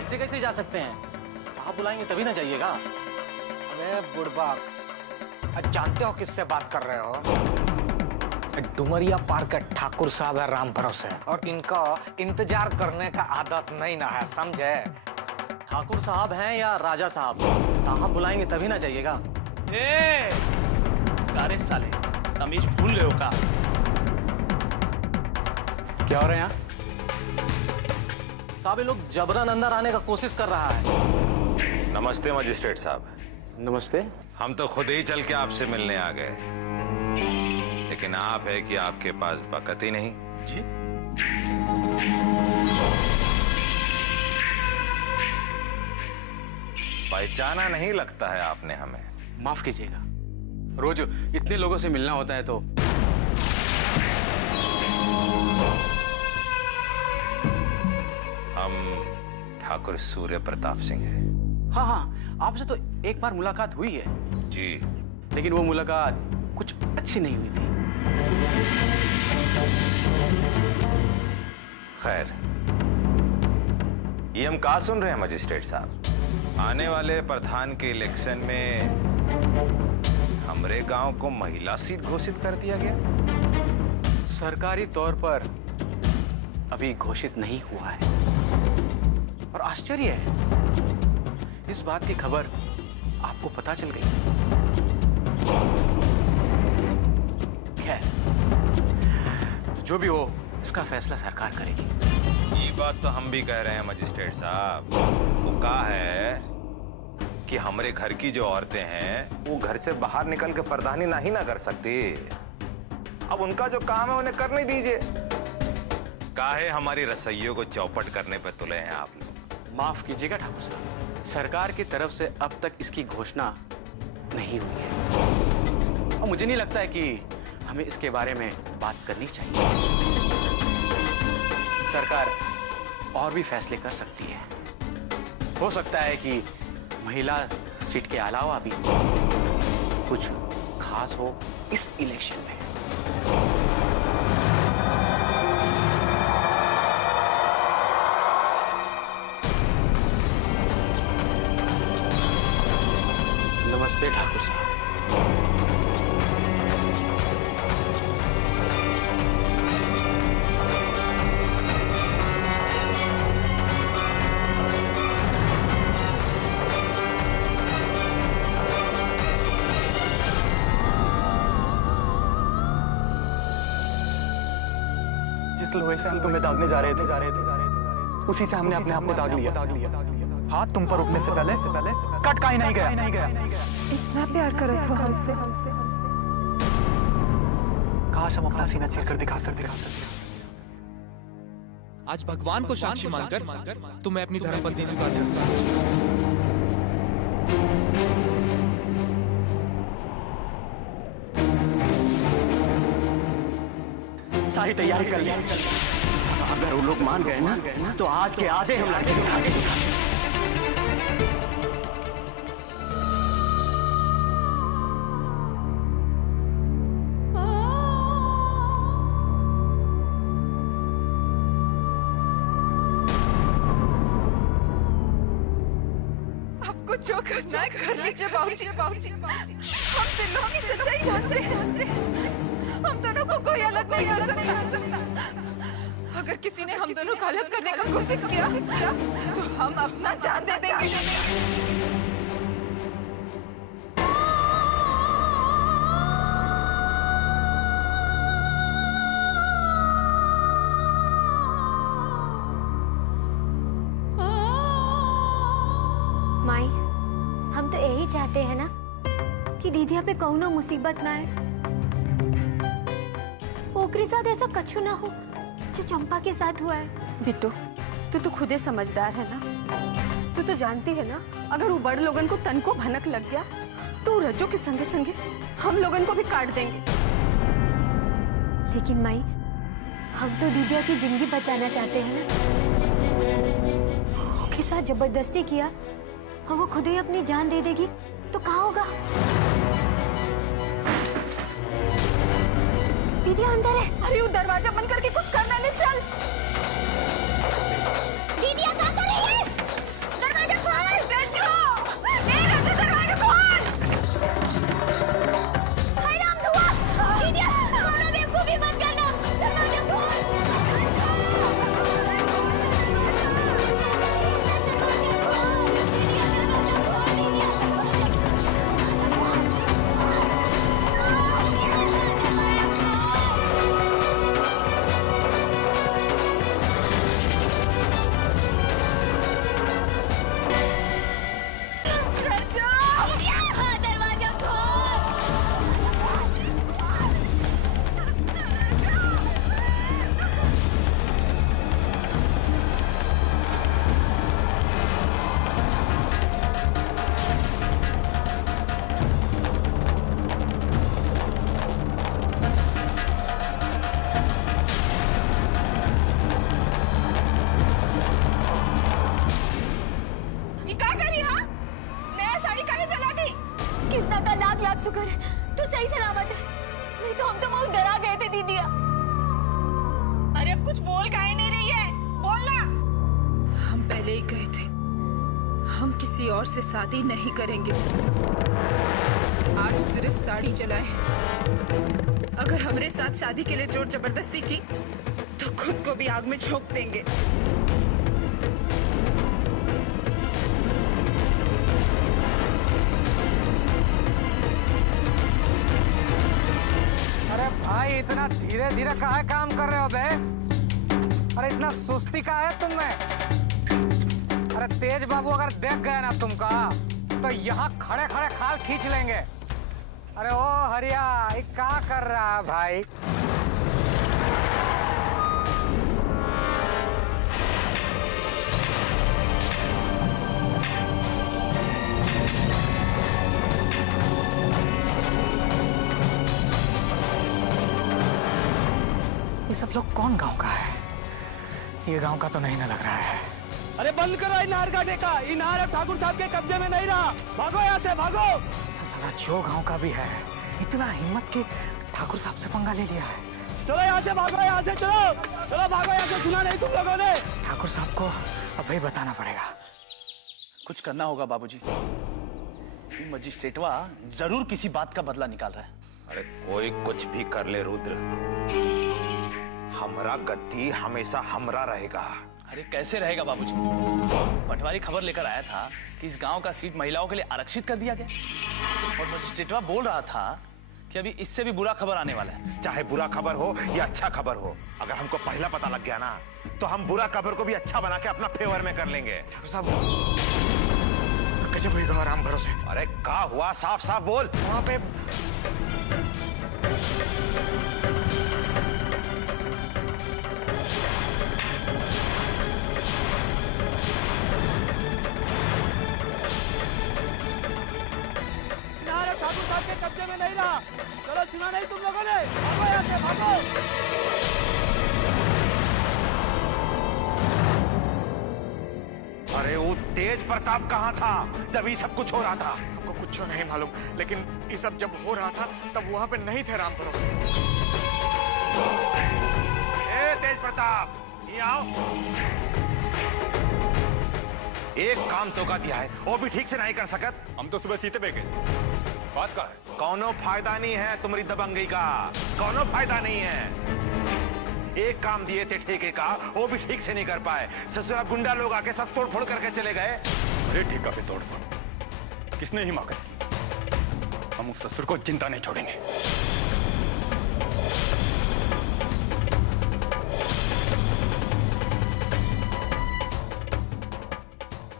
ऐसे कैसे जा सकते हैं? साहब बुलाएंगे तभी ना जाइएगा। अरे बुड़बक, जानते हो किससे बात कर रहे हो? डुमरिया पार्क के ठाकुर साहब है राम भरोसे, और इनका इंतजार करने का आदत नहीं ना है, समझे? ठाकुर साहब हैं या राजा साहब, साहब बुलाएंगे तभी ना जाइएगा। ए कारे साले, तमीज भूल गए हो का? क्या हो रहा है यहाँ? साहब ये लोग जबरन अंदर आने का कोशिश कर रहा है। नमस्ते मजिस्ट्रेट साहब। नमस्ते। हम तो खुद ही चल के आपसे मिलने आ गए, लेकिन आप है कि आपके पास बकत ही नहीं। जी? पहचाना नहीं लगता है आपने हमें। माफ कीजिएगा, रोज इतने लोगों से मिलना होता है तो। हम ठाकुर सूर्य प्रताप सिंह हैं। हाँ हाँ, आपसे तो एक बार मुलाकात हुई है जी, लेकिन वो मुलाकात कुछ अच्छी नहीं हुई थी। खैर, ये हम कहा सुन रहे हैं मजिस्ट्रेट साहब? आने वाले प्रधान के इलेक्शन में हमरे गांव को महिला सीट घोषित कर दिया गया। सरकारी तौर पर अभी घोषित नहीं हुआ है, और आश्चर्य है इस बात की खबर आपको पता चल गई। खैर, जो भी हो, इसका फैसला सरकार करेगी। ये बात तो हम भी कह रहे हैं मजिस्ट्रेट साहब। वो कहा है कि हमारे घर की जो औरतें हैं वो घर से बाहर निकल के प्रधानी नहीं ना कर सकती। अब उनका जो काम है उन्हें करने दीजिए। काहे हमारी रसोइयों को चौपट करने पे तुले हैं आप लोग? माफ कीजिएगा ठाकुर साहब, सरकार की तरफ से अब तक इसकी घोषणा नहीं हुई है, और मुझे नहीं लगता है कि हमें इसके बारे में बात करनी चाहिए। सरकार और भी फैसले कर सकती है। हो सकता है कि महिला सीट के अलावा भी कुछ खास हो इस इलेक्शन में। नमस्ते ठाकुर साहब। जिस लोहे से हम तुम्हें दागने जा रहे थे उसी से हमने अपने आप को दाग लिया। हाथ तुम पर उठने से पहले कट का ही नहीं गया। इतना प्यार करे थे हमसे। काश हम अपना सीना चीर कर दिखा सकते। आज भगवान को साक्षी मानकर तुम्हें अपनी धर्मपत्नी स्वीकार कर। सारी तैयारी कर ली। अगर वो लोग मान गए ना तो आज के आज ही हम लड़के दिखाएंगे। आपको जो करना है कर लीजिए बाबूजी। हम दिलों की सच्चाई जानते हैं। हम दोनों को कोई अलग नहीं कर सकता। अगर किसी ने हम दोनों को अलग करने का कोशिश किया तो हम अपना जान दे देंगे। माई, हम तो यही चाहते हैं ना कि दीदिया पे कौनो मुसीबत ना आए, ओकरे साथ ऐसा कछु ना हो जो चंपा के साथ हुआ है। बिट्टू, तू तो खुदे समझदार है ना। तू तो जानती है ना, अगर वो बड़ लोगन को तन को भनक लग गया तो रज्जो के संगे संगे हम लोगन को भी काट देंगे। लेकिन माई, हम तो दीदिया की जिंदगी बचाना चाहते हैं ना। उसके साथ जबरदस्ती किया और वो खुद ही अपनी जान दे देगी तो क्या होगा? दीदी अंदर है। अरे वो दरवाजा बंद करके कुछ करना मैंने, चल। दीदिया क्या कर रही है? दरवाजा खोल। रज्जू, ए रज्जू, दरवाजा खोल। हाय राम धुआं। दीदिया, थोड़ा बेवकूफी मत करना। दरवाजा खोल। रज्जू, दरवाजा खोल। ये क्या करी? हाँ, नया साड़ी काहे जला दी? किस्ना का लाख लाख शुक्र है तू सही सलामत है, नहीं तो हम तो बहुत डरा गए थे दीदिया। अरे अब कुछ बोल काहे नहीं रही है? बोलना। हम पहले ही कहे थे हम किसी और से शादी नहीं करेंगे। आज सिर्फ साड़ी जलाए। अगर हमरे साथ शादी के लिए जोर जबरदस्ती की तो खुद को भी आग में झोंक देंगे। अरे भाई इतना धीरे धीरे काहे काम कर रहे हो बे? अरे इतना सुस्ती का है तुम में? अरे तेज बाबू अगर देख गए ना तुमका तो यहाँ खड़े खड़े खाल खींच लेंगे। अरे ओ हरिया, ये क्या कर रहा है भाई? ये सब लोग कौन गांव का है? ये गांव का तो नहीं ना लग रहा है। अरे बंद करो इनार का ठेका। इनार अब ठाकुर साहब के कब्जे में नहीं रहा। भागो यहाँ से, भागो। साला जो गांव का भी है, इतना हिम्मत के ठाकुर साहब से पंगा ले लिया है। चलो यहाँ से, भागो यहाँ से, चलो चलो भागो यहाँ से। सुना नहीं तुम लोगों ने? ठाकुर साहब को अभी बताना पड़ेगा। कुछ करना होगा बाबूजी। ये मजिस्ट्रेटवा जरूर किसी बात का बदला निकाल रहा है। अरे कोई कुछ भी कर ले रुद्र, हमरा गद्दी हमेशा हमरा रहेगा। अरे कैसे रहेगा बाबूजी? पटवारी खबर लेकर आया था कि इस गांव का सीट महिलाओं के लिए आरक्षित कर दिया गया और मजिस्ट्रेटवा बोल रहा था कि अभी इससे भी बुरा खबर आने वाला है। चाहे बुरा खबर हो या अच्छा खबर हो, अगर हमको पहला पता लग गया ना तो हम बुरा खबर को भी अच्छा बना के अपना फेवर में कर लेंगे। ठाकुर साहब गजब होगा आराम भरोसे। अरे क्या हुआ? साफ साफ बोल। वहां पे इनार अब ठाकुर साहब के कब्जे में नहीं रहा। चलो, सुना नहीं तुम लोगों ने? भागो यहाँ से, भागो। अरे वो तेज प्रताप कहाँ था जब ये सब कुछ हो रहा था? हमको कुछ नहीं मालूम, लेकिन ये सब जब हो रहा था तब वहां पे नहीं थे राम भरोसे। ए तेज प्रताप, ये आओ। एक काम तो का दिया है, वो भी ठीक से नहीं कर सकत। हम तो सुबह सीते पे गए। बात का है? कौनो फायदा नहीं है तुम्हारी दबंगई का, कौनो फायदा नहीं है। एक काम दिए थे ठेके का, वो भी ठीक से नहीं कर पाए। ससुरा गुंडा लोग आके सब तोड़ फोड़ करके चले गए। अरे ठेका पे तोड़ फोड़ किसने हिमाकत की? हम उस ससुर को जिंदा नहीं छोड़ेंगे।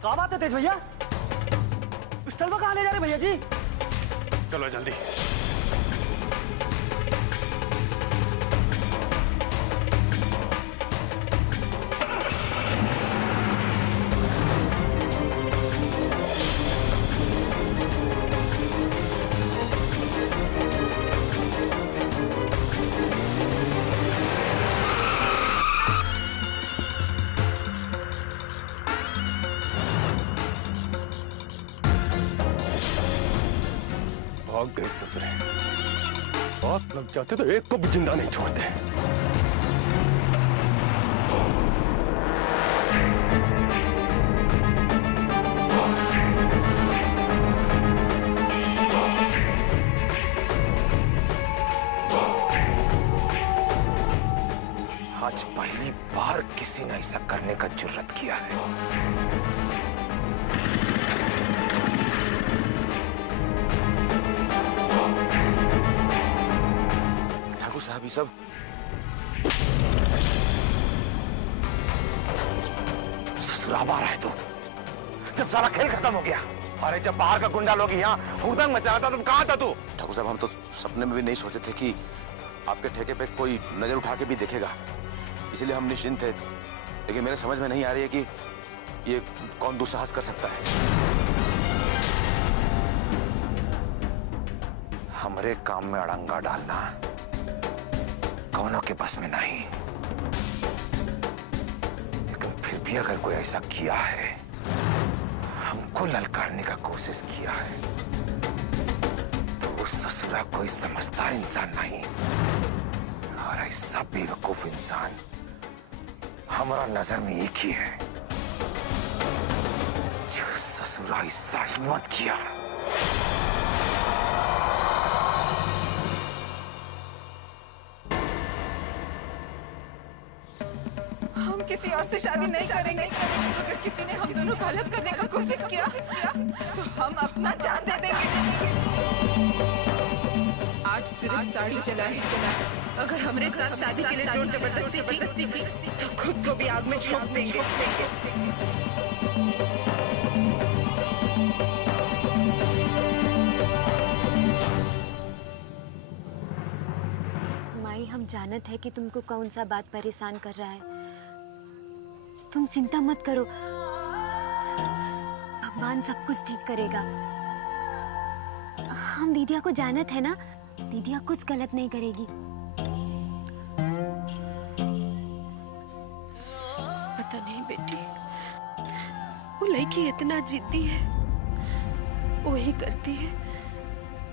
क्या बात है तेज भैया? पिस्टल में कहाँ ले जा रहे भैया जी? चलो जल्दी। भाग गए ससुरे। बात लग जाते तो एक को भी जिंदा नहीं छोड़ते। आज पहली बार किसी ने ऐसा करने का जुर्रत किया है। ठाकुर साहब ये सब ससुराल आ रहा है। तो जब सारा खेल खत्म हो गया, अरे जब बाहर का गुंडा लोग यहाँ हुड़दंग मचा रहा था, तुम कहाँ था तू? ठाकुर साहब हम तो सपने में भी नहीं सोचे थे कि आपके ठेके पे कोई नजर उठा के भी देखेगा, इसलिए हम निश्चिंत थे। लेकिन मेरे समझ में नहीं आ रही है कि ये कौन दुस्साहस कर सकता है। हमारे काम में अड़ंगा डालना कौनों के बस में नहीं, लेकिन फिर भी अगर कोई ऐसा किया है, हमको ललकारने का कोशिश किया है, तो वो ससुरा कोई समझदार इंसान नहीं, और ऐसा बेवकूफ इंसान हमारा नजर में एक ही है, जो ससुरा ऐसा हिम्मत किया। हम किसी और से शादी नहीं करेंगे। अगर किसी ने हम दोनों को अलग करने का कोशिश किया तो हम अपना जान दे देंगे। आज सिर्फ साड़ी चला है, अगर हमारे साथ शादी के लिए जोर जबरदस्ती की तो खुद को भी आग में झोंक देंगे। माई, हम जानत है कि तुमको कौन सा बात परेशान कर रहा है। तुम चिंता मत करो, भगवान सब कुछ ठीक करेगा। हम दीदिया को जानत है ना, दीदिया कुछ गलत नहीं करेगी। पता नहीं बेटी, वो लड़की इतना जिद्दी है, वो ही करती है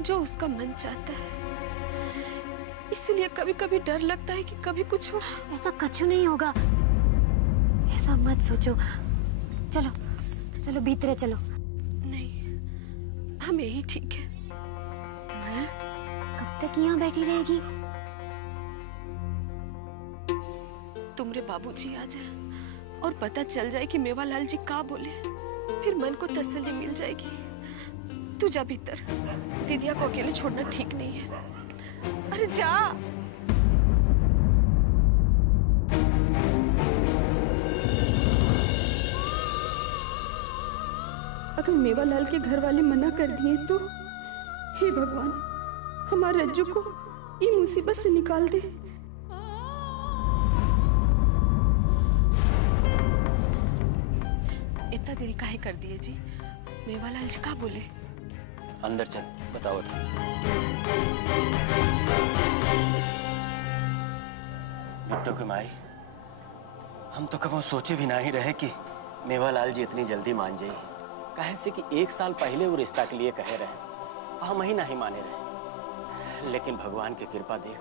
जो उसका मन चाहता है। इसलिए कभी कभी डर लगता है कि कभी कुछ हो। ऐसा कछु नहीं होगा, ऐसा मत सोचो। चलो चलो भीतरे चलो। नहीं, हम यही ठीक है। माई, कब तक यहाँ बैठी रहेगी? तुमरे बाबूजी आ जाए और पता चल जाए कि मेवालाल जी का बोले, फिर मन को तसल्ली मिल जाएगी। तू जा भीतर, दीदिया को अकेले छोड़ना ठीक नहीं है। अरे जा। अगर मेवालाल के घर वाले मना कर दिए तो हे भगवान, हमारे रज्जू को ये मुसीबत से निकाल दे। इतना देरी काहे कर दिए जी? मेवालाल जी का बोले? अंदर चल, बताओ तो। बिट्टू की माई, हम तो कभी सोचे भी नहीं रहे कि मेवालाल जी इतनी जल्दी मान जाए। कहे से कि 1 साल पहले वो रिश्ता के लिए कहे रहे, हम ही नहीं माने रहे। लेकिन भगवान की कृपा देख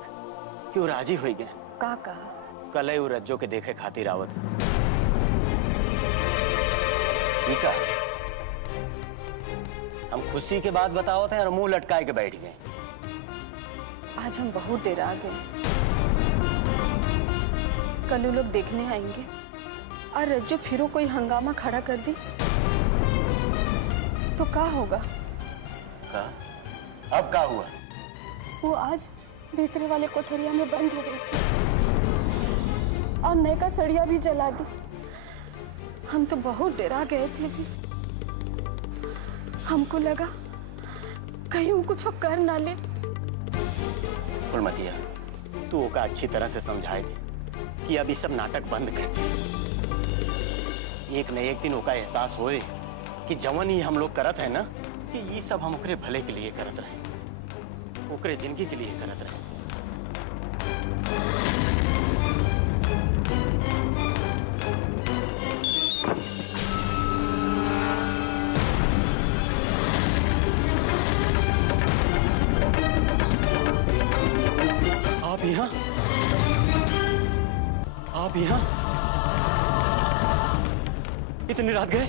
कि वो राजी हो गए। का कहा? कल वो रज्जो के देखे खातिर आवत। का हम खुशी के बाद बताओ थे और मुंह लटकाए के बैठ गए। आज हम बहुत देर आ गए। कल लोग देखने आएंगे और रज्जो फिर कोई हंगामा खड़ा कर दी तो क्या होगा? का? अब क्या हुआ? वो आज भीतरे वाले कोठरिया में बंद हो गई थी और नए का सड़िया भी जला दी। हम तो बहुत डरा गए थे जी। हमको लगा कहीं वो कुछ कर ना ले। फुलमतिया, तू ओका अच्छी तरह से समझाए दे कि अब ये सब नाटक बंद कर दे। एक न एक दिन ओका एहसास होए कि जवन ही हम लोग करत है ना, कि ये सब हम ओकरे भले के लिए करत रहे, ओकरे जिंदगी के लिए करत रहे। आप यहाँ इतनी रात गए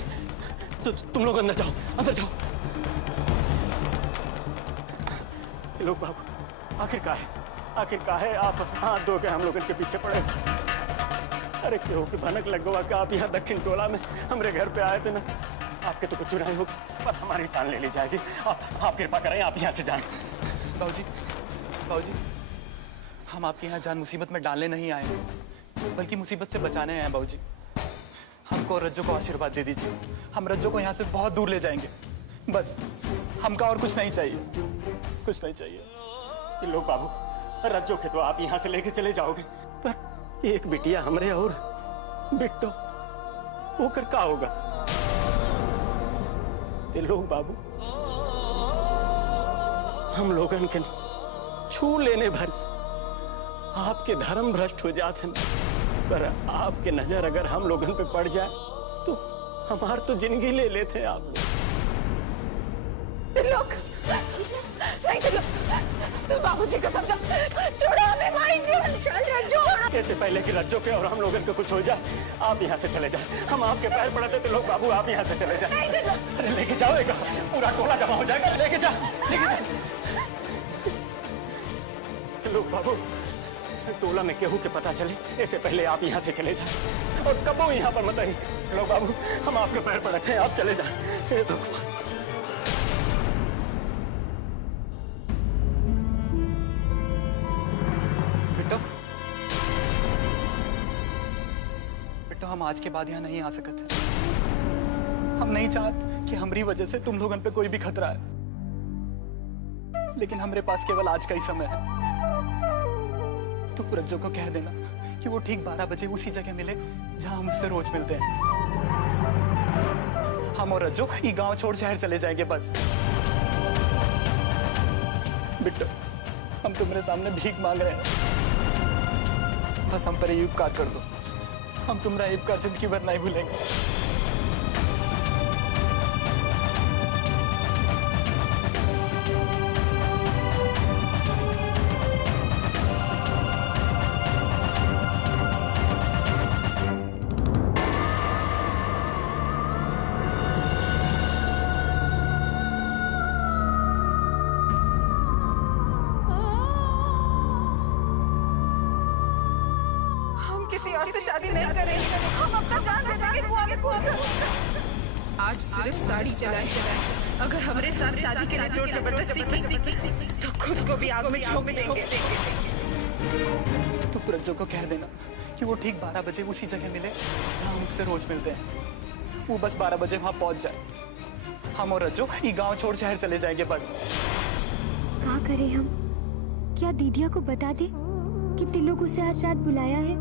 तो तुम लोग अंदर जाओ, अंदर जाओ। लोग बाबू आखिर का है आप हाथ धो के हम लोग इनके पीछे पड़े। अरे क्यों कि भनक लगवा के आप यहाँ दक्षिण टोला में हमारे घर पे आए थे ना, आपके तो कुछ नहीं होगी पर हमारी जान ले ली जाएगी। आप कृपा करें, आप यहाँ से जाएं। बाबूजी, हम आपके यहाँ जान मुसीबत में डालने नहीं आए हैं, बल्कि मुसीबत से बचाने आए हैं। बाबूजी, हमको रज्जो को आशीर्वाद दे दीजिए, हम रज्जो को यहाँ से बहुत दूर ले जाएंगे। बस हमका और कुछ नहीं चाहिए, कुछ नहीं चाहिए। ये लोग बाबू, रज्जो के तो आप यहाँ से लेके चले जाओगे, पर एक बिटिया हमरे और बिट्टो होकर का होगा? ये लोग बाबू, हम लोगन के छू लेने भर से आपके धर्म भ्रष्ट हो जाते, पर आपके नजर अगर हम लोगन पे पड़ जाए तो हमार तो जिंदगी ले लेते आप लोग। नहीं तुम बाबूजी को समझा, छोड़ो हमें, मारेंगे। रज्जो, इससे पहले कि रज्जो के और हम लोगन को कुछ हो जाए, आप यहाँ से चले जाए। हम आपके पैर पड़ते थे लोग बाबू, आप यहाँ से चले जाए। अरे लेके जाओ, पूरा टोला जमा हो जाएगा, लेके जा, लेके जा। लोग बाबू, टोला में केहू के पता चले इससे पहले आप यहाँ से चले जाए और कबो यहाँ पर मत आइए। लोग बाबू, हम आपके पैर पड़ते हैं, आप चले जाए। बिट्टो, हम आज के बाद यहाँ नहीं आ सकते। हम नहीं चाहते कि हमारी वजह से तुम लोगों पे कोई भी खतरा है, लेकिन हमारे पास केवल आज का ही समय है। तो रज्जो को कह देना कि वो ठीक 12 बजे उसी जगह मिले जहां हम उससे रोज मिलते हैं। हम और रज्जो ये गांव छोड़ शहर चले जाएंगे बस। बिट्टो, हम तुम्हारे सामने भीख मांग रहे हैं, बस हम पर ये उपकार कर दो। हम तुम्हारा उपकार जिंदगी भर नहीं भूलेंगे। किसी और से शादी नहीं करेंगे, हम अपना जान दे देंगे कुआं में कूदकर। आज सिर्फ साड़ी चलाए, अगर हमारे साथ शादी के लिए जोर जबरदस्ती की तो खुद को भी आग में झोंक देंगे। तो रज्जो को कह देना कि वो ठीक 12 बजे उसी जगह मिले जहां हम उससे रोज मिलते हैं। वो बस 12 बजे वहां पहुंच जाए। हम और रज्जो ये गांव छोड़ शहर चले जाएंगे बस। क्या करें हम? क्या दीदिया को बता दे कि तिलोक उसे आज रात बुलाया है?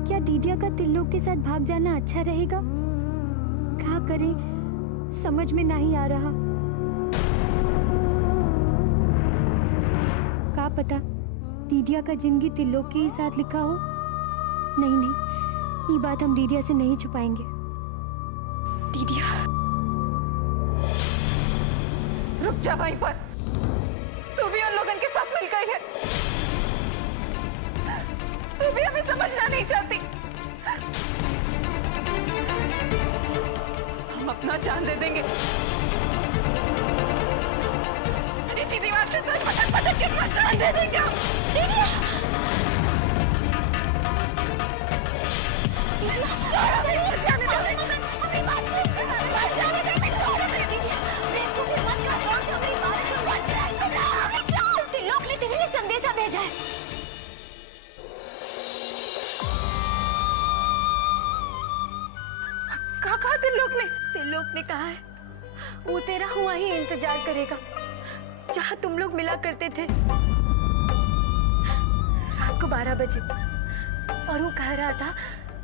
क्या दीदिया का तिलोक के साथ भाग जाना अच्छा रहेगा? क्या करें, समझ में नहीं आ रहा। क्या पता दीदिया का जिंदगी तिलोक के ही साथ लिखा हो। नहीं, ये बात हम दीदिया से नहीं छुपाएंगे। दीदिया, रुक जा वहीं पर। तू भी उन लोगों के साथ मिल गई है, तू भी हमें समझना नहीं चाहती। हम अपना जान दे देंगे, इसी दीवार से सर पटक पटक के अपना जान दे देंगे हम। दीदी, जाने दो, अपनी बात से जाने दे। तिलोक ने तेरे लिए संदेशा भेजा है। कहा तिलोक ने कहा है वो तेरा हुआ ही इंतजार करेगा जहां तुम लोग मिला करते थे रात को 12 बजे। और वो कह रहा था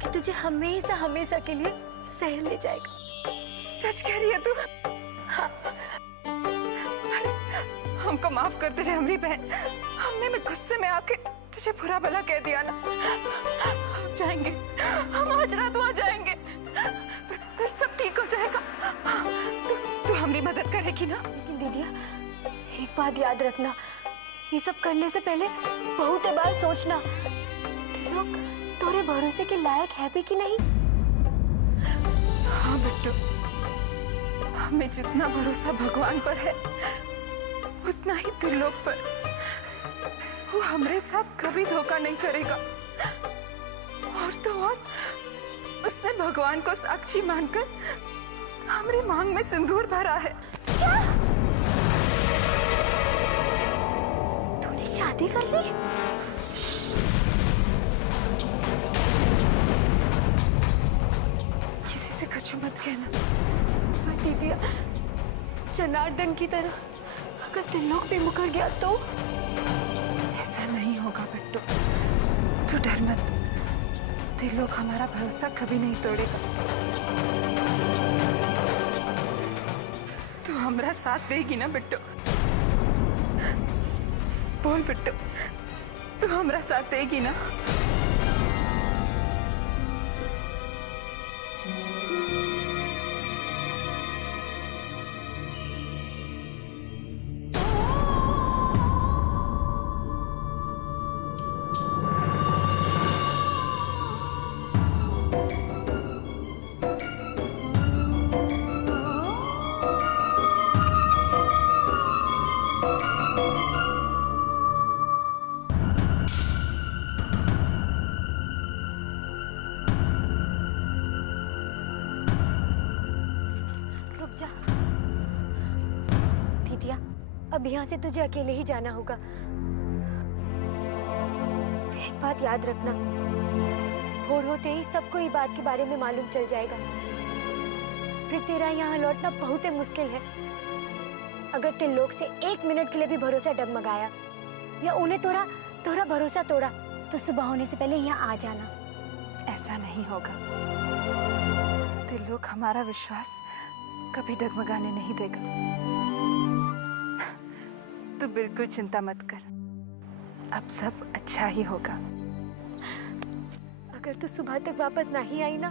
कि तुझे हमेशा हमेशा के लिए शहर ले जाएगा। सच कह रही है तू? हाँ। हमको माफ कर दे रे हमारी बहन, हमने में गुस्से में आके तुझे बुरा भला कह दिया ना। हम जाएंगे, हम आज रात वहां जाएंगे, फिर सब ठीक हो जाएगा। तू हमारी मदद करेगी ना? लेकिन दीदिया एक बात याद रखना, ये सब करने से पहले बहुत बार सोचना तिलोक तोरे भरोसे के लायक है भी कि नहीं। हाँ हाँ बिट्टू, हमें जितना भरोसा भगवान पर है उतना ही त्रिलोक पर। वो हमारे साथ कभी धोखा नहीं करेगा। और तो और उसने भगवान को साक्षी मानकर हमारी मांग में सिंदूर भरा है। क्या? तूने शादी कर ली? किसी से कछु मत कहना। पर दीदिया, जनार्दन की तरह अगर त्रिलोक भी मुकर गया तो? ऐसा नहीं होगा बिट्टू, तू डर मत। त्रिलोक हमारा भरोसा कभी नहीं तोड़ेगा। तू हमारा साथ देगी ना बिट्टू? बोल बिट्टू, तू हमारा साथ देगी ना? रुक जा दीदिया, अब यहाँ से तुझे अकेले ही जाना होगा। एक बात याद रखना, भोर होते ही सबको ये बात के बारे में मालूम चल जाएगा। फिर तेरा यहाँ लौटना बहुत ही मुश्किल है। अगर त्रिलोक से 1 मिनट के लिए भी भरोसा डगमगाया या उन्हें तोरा भरोसा तोड़ा तो सुबह होने से पहले यहाँ आ जाना। ऐसा नहीं होगा। त्रिलोक हमारा विश्वास कभी डगमगाने नहीं देगा। तू बिल्कुल चिंता मत कर, अब सब अच्छा ही होगा। अगर तू सुबह तक वापस नहीं आई ना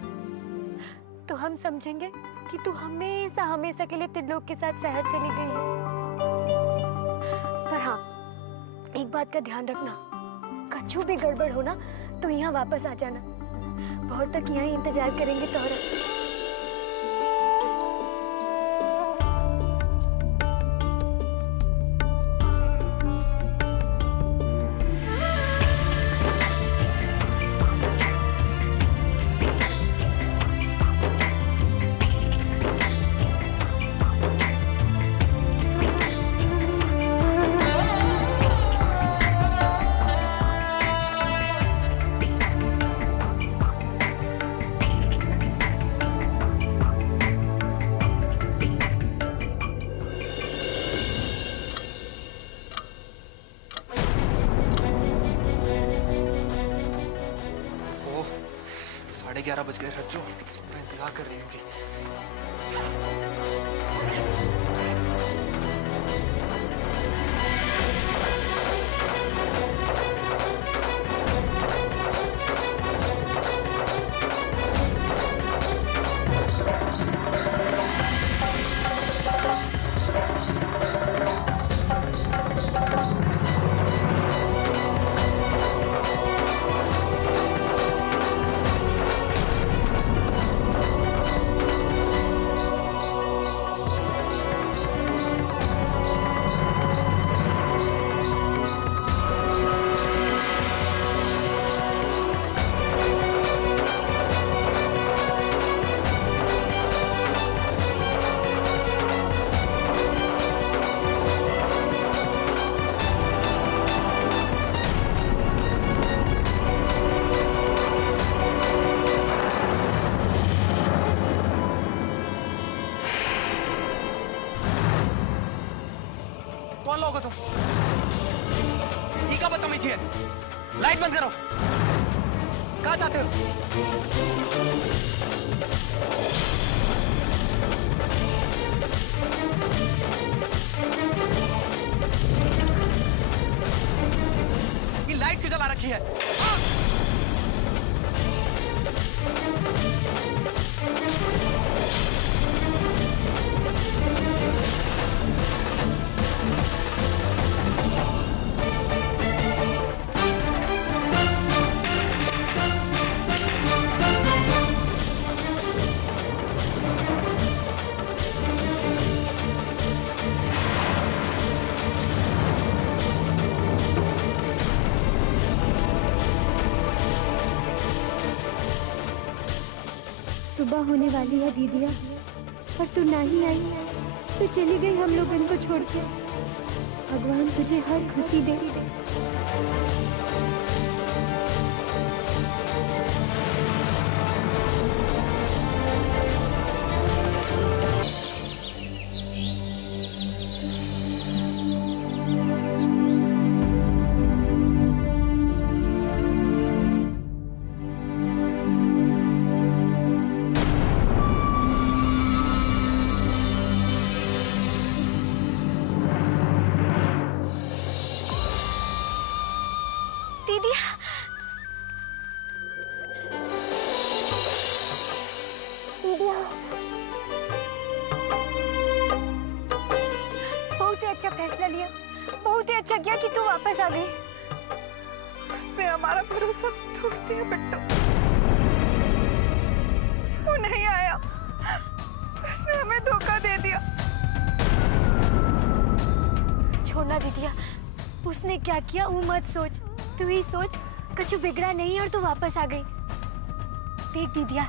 तो हम समझेंगे कि तू हमेशा हमेशा के लिए त्रिलोक के साथ शहर चली गई है। पर हाँ, एक बात का ध्यान रखना, कछु भी गड़बड़ हो ना तो यहाँ वापस आ जाना। बहुत तक यहाँ इंतजार करेंगे तोहरा। ओह, 11:30 बज गए। रज्जो मैं इंतजार कर रही होगी। कौन लोग हो तुम? ये क्या बदतमीजी है? लाइट बंद करो। कहाँ जाते हो? ये लाइट क्यों जला रखी है? सुबह होने वाली है दीदिया, पर तू नहीं आई, तू चली गई हम लोग इनको छोड़ के। भगवान तुझे हर खुशी दे। दीदिया, बहुत ही अच्छा फैसला लिया, बहुत ही अच्छा किया कि तू वापस आ गई। उसने हमारा भरोसा तोड़ दिया बिट्टू। वो नहीं आया, उसने हमें धोखा दे दिया। छोड़ना दीदिया, उसने क्या किया वो मत सोच, तू ही सोच। कछु बिगड़ा नहीं और तू वापस आ गई। देख दीदिया,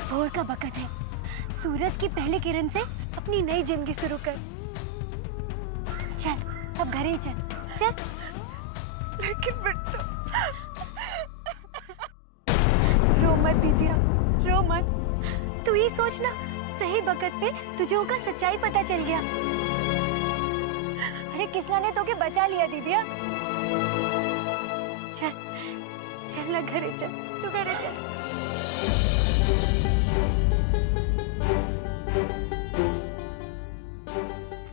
भोर का वक्त है, सूरज की पहली किरण से अपनी नई जिंदगी शुरू कर। चल अब घर ही चल, चल। लेकिन बिट्टू, रो मत दीदिया, रो मत। तू ही सोच ना, सही वक्त पे तुझे उनका सच्चाई पता चल गया। अरे किसना ने तो के बचा लिया दीदिया। चल चल ना घरे चल, तू घरे चल।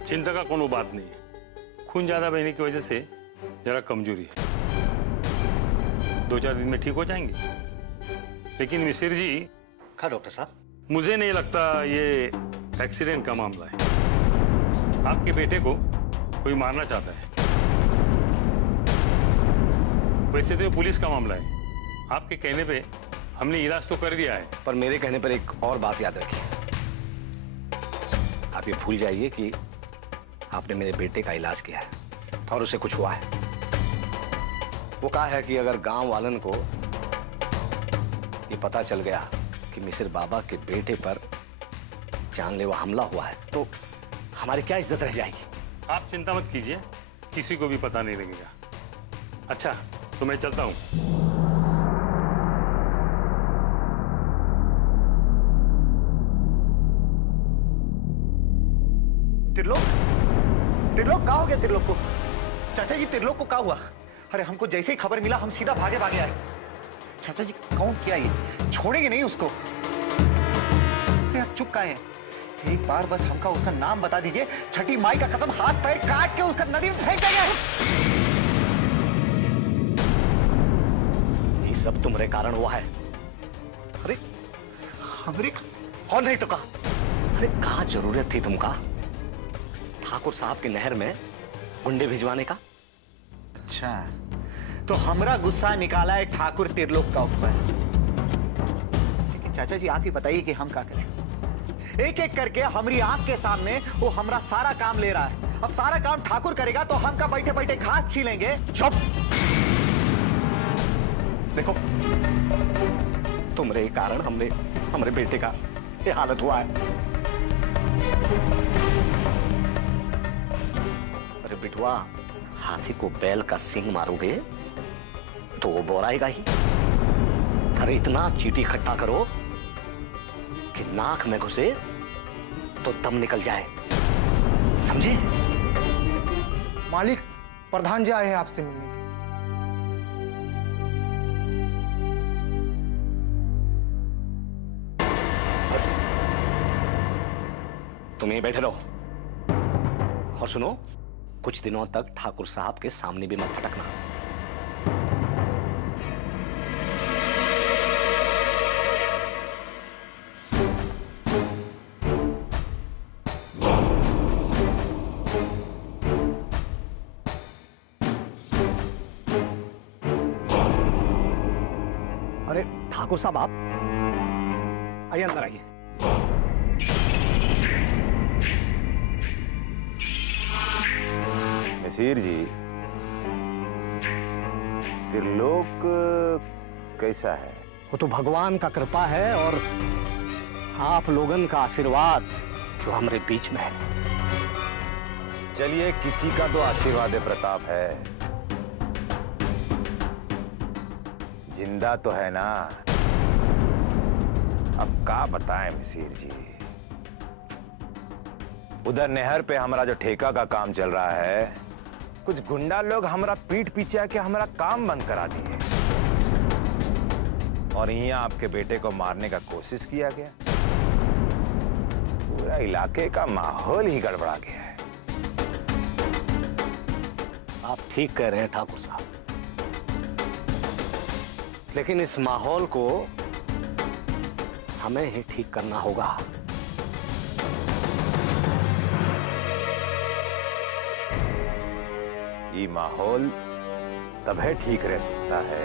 चिंता का कोनो बात नहीं है। खून ज्यादा बहने की वजह से जरा कमजोरी है, 2-4 दिन में ठीक हो जाएंगे। लेकिन मिसिर जी। हाँ डॉक्टर साहब, मुझे नहीं लगता ये एक्सीडेंट का मामला है। आपके बेटे को कोई मारना चाहता है। वैसे तो पुलिस का मामला है। आपके कहने पे हमने इलाज तो कर दिया है। पर मेरे कहने पर एक और बात याद रखिए। आप ये भूल जाइए कि आपने मेरे बेटे का इलाज किया है और उसे कुछ हुआ है। वो कहा है कि अगर गांव वालन को ये पता चल गया कि मिसिर बाबा के बेटे पर जानलेवा हमला हुआ है तो हमारी क्या इज्जत रह जाएगी। आप चिंता मत कीजिए, किसी को भी पता नहीं लगेगा। अच्छा तो मैं चलता हूं। त्रिलोक, त्रिलोक कहाँ हो गया? त्रिलोक को, चाचा जी त्रिलोक को क्या हुआ? अरे हमको जैसे ही खबर मिला हम सीधा भागे भागे आए। चाचा जी कौन किया ये? छोड़ेंगे नहीं उसको। अरे आप चुप काहे हैं? एक बार बस हमका उसका नाम बता दीजिए, छठी माई का कसम हाथ पैर काट के उसका नदी में फेंक देंगे। ये सब तुम्हारे कारण हुआ है। अरे हमरे और नहीं तो कहा। अरे कहा जरूरत थी तुमका ठाकुर साहब के नहर में गुंडे भिजवाने का? अच्छा तो हमरा गुस्सा निकाला है ठाकुर त्रिलोक का ऊपर। लेकिन चाचा जी आप ही बताइए कि हम क्या करें? एक एक करके हमारी आंख के सामने वो हमरा सारा काम ले रहा है। अब सारा काम ठाकुर करेगा तो हम का बैठे बैठे घास छीलेंगे। चुप! देखो तुम्हारे कारण हमरे बेटे का ये हालत हुआ है। अरे बिटवा, हाथी को बैल का सींग मारोगे तो वो बोराएगा ही। अरे इतना चीटी इकट्ठा करो कि नाक में घुसे तो दम निकल जाए, समझे? मालिक, प्रधान जी आए हैं आपसे मिलने। बस तुम यहीं बैठे रहो और सुनो, कुछ दिनों तक ठाकुर साहब के सामने भी मत फटकना। अरे ठाकुर साहब, आप आइए, अंदर आइए। नसीर जी, त्रिलोक कैसा है? वो तो भगवान का कृपा है और आप लोगन का आशीर्वाद जो हमारे बीच में है। चलिए, किसी का तो आशीर्वाद प्रताप है, जिंदा तो है ना। अब क्या बताएं मिसिर जी, उधर नहर पे हमारा जो ठेका का काम चल रहा है, कुछ गुंडा लोग हमारा पीठ पीछे आके हमारा काम बंद करा दिए और यहाँ आपके बेटे को मारने का कोशिश किया गया। पूरा इलाके का माहौल ही गड़बड़ा गया है। आप ठीक कह रहे हैं ठाकुर साहब, लेकिन इस माहौल को हमें ही ठीक करना होगा। ये माहौल तभी ठीक रह सकता है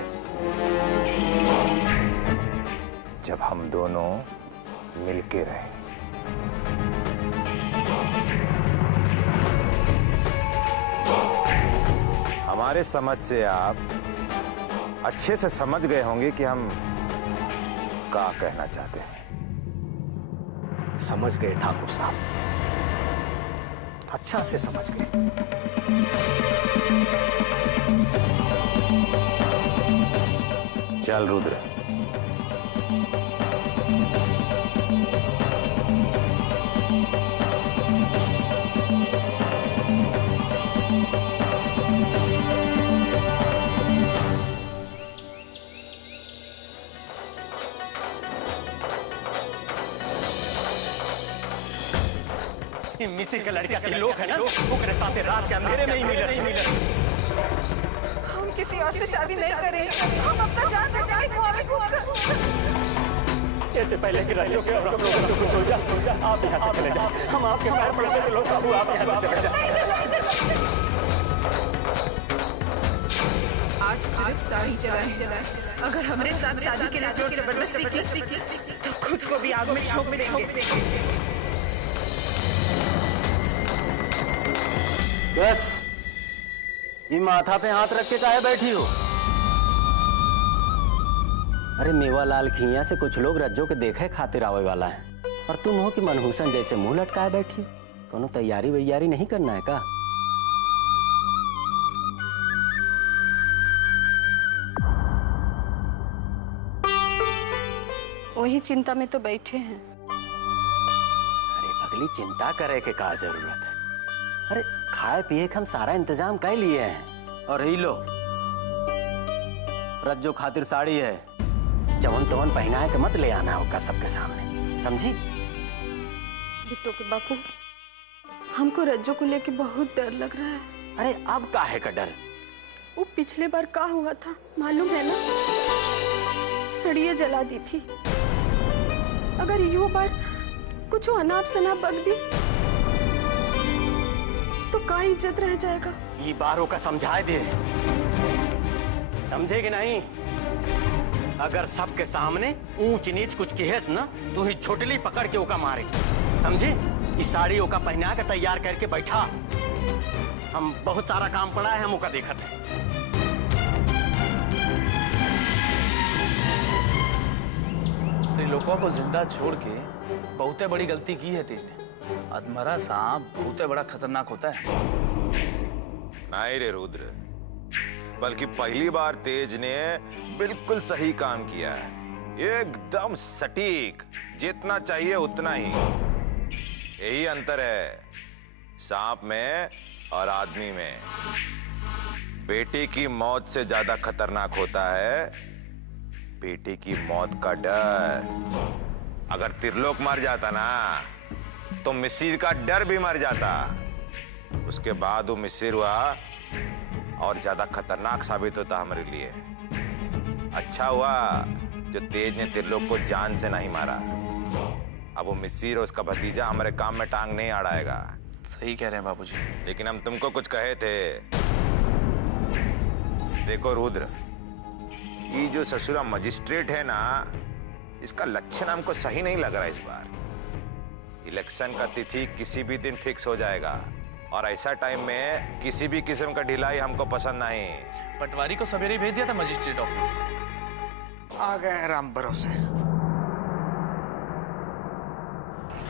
जब हम दोनों मिलके रहें। हमारे समझ से आप अच्छे से समझ गए होंगे कि हम क्या कहना चाहते हैं। समझ गए ठाकुर साहब, अच्छा से समझ गए। चल रुद्र, मिसिर का लड़का के लोग है ना, वो करे साथ रात के अंधेरे में ही मिले। हम किसी और से शादी नहीं करें, हम अपना जान दे जाएंगे कुआं में। इससे पहले कि राज्यों के और आप लोगों को कुछ हो जाए, आप यहाँ से चले जाए। हम आपके पैर पड़ते थे लोग, बाबू आप यहाँ से चले जाए। आज सिर्फ साड़ी चलाए। अगर हमारे साथ शादी के लिए जोर जबरदस्ती की तो खुद को भी आग में झोंक देंगे। बस ये माथा पे हाथ रख के काहे बैठी हो? अरे मेवालाल खिया से कुछ लोग रज्जो के देखे खातिर आवे वाला है, और तुम हो कि मनहूसन जैसे मुंह लटकाए बैठी। कोनो तैयारी वैयारी नहीं करना है का? वही चिंता में तो बैठे हैं। अरे पगली, चिंता करे के का जरूरत है? अरे खाए पिए के हम सारा इंतजाम कर लिए हैं। और ही लो, रज्जो खातिर साड़ी है, जवन तवन पहनाए के मत ले आना होगा सबके सामने, समझी? बिट्टू के बापू, हमको रज्जो को लेके बहुत डर लग रहा है। अरे अब काहे का डर? वो पिछले बार का हुआ था मालूम है ना? सड़िए जला दी थी। अगर यो बार कुछ अनाप शनाप बक दी तो का इज्जत रह जाएगा। ये बारों का समझाए दे, समझेगी नहीं? अगर सबके सामने ऊंच नीच कुछ कहेस ना, तू ही छोटली पकड़ के ओका मारेगी, समझी? इस साड़ी ओका पहना के तैयार करके बैठा। हम बहुत सारा काम पड़ा है, हम ओका देखत है। त्रिलोकवा को जिंदा छोड़ के बहुत बड़ी गलती की है तेज ने। अधमरा सांप बहुत बड़ा खतरनाक होता है। नहीं रे रुद्र, बल्कि पहली बार तेज ने बिल्कुल सही काम किया है, एकदम सटीक, जितना चाहिए उतना ही। यही अंतर है सांप में और आदमी में। बेटी की मौत से ज्यादा खतरनाक होता है बेटी की मौत का डर। अगर त्रिलोक मर जाता ना, तो मिसिर का डर भी मर जाता। उसके बाद वो मिसिर हुआ और ज्यादा खतरनाक साबित होता हमारे लिए। अच्छा हुआ जो तेज ने त्रिलोक को जान से नहीं मारा। अब वो मिसिर और उसका भतीजा हमारे काम में टांग नहीं अड़ाएगा। सही कह रहे हैं बाबूजी। लेकिन हम तुमको कुछ कहे थे। देखो रुद्र, ये जो ससुरा मजिस्ट्रेट है ना, इसका लक्षण हमको सही नहीं लग रहा इस बार। इलेक्शन का तिथि किसी भी दिन फिक्स हो जाएगा, और ऐसा टाइम में किसी भी किस्म का ढिलाई हमको पसंद नहीं। पटवारी को सवेरे भेज दिया था मजिस्ट्रेट ऑफिस। आ गए राम भरोसे।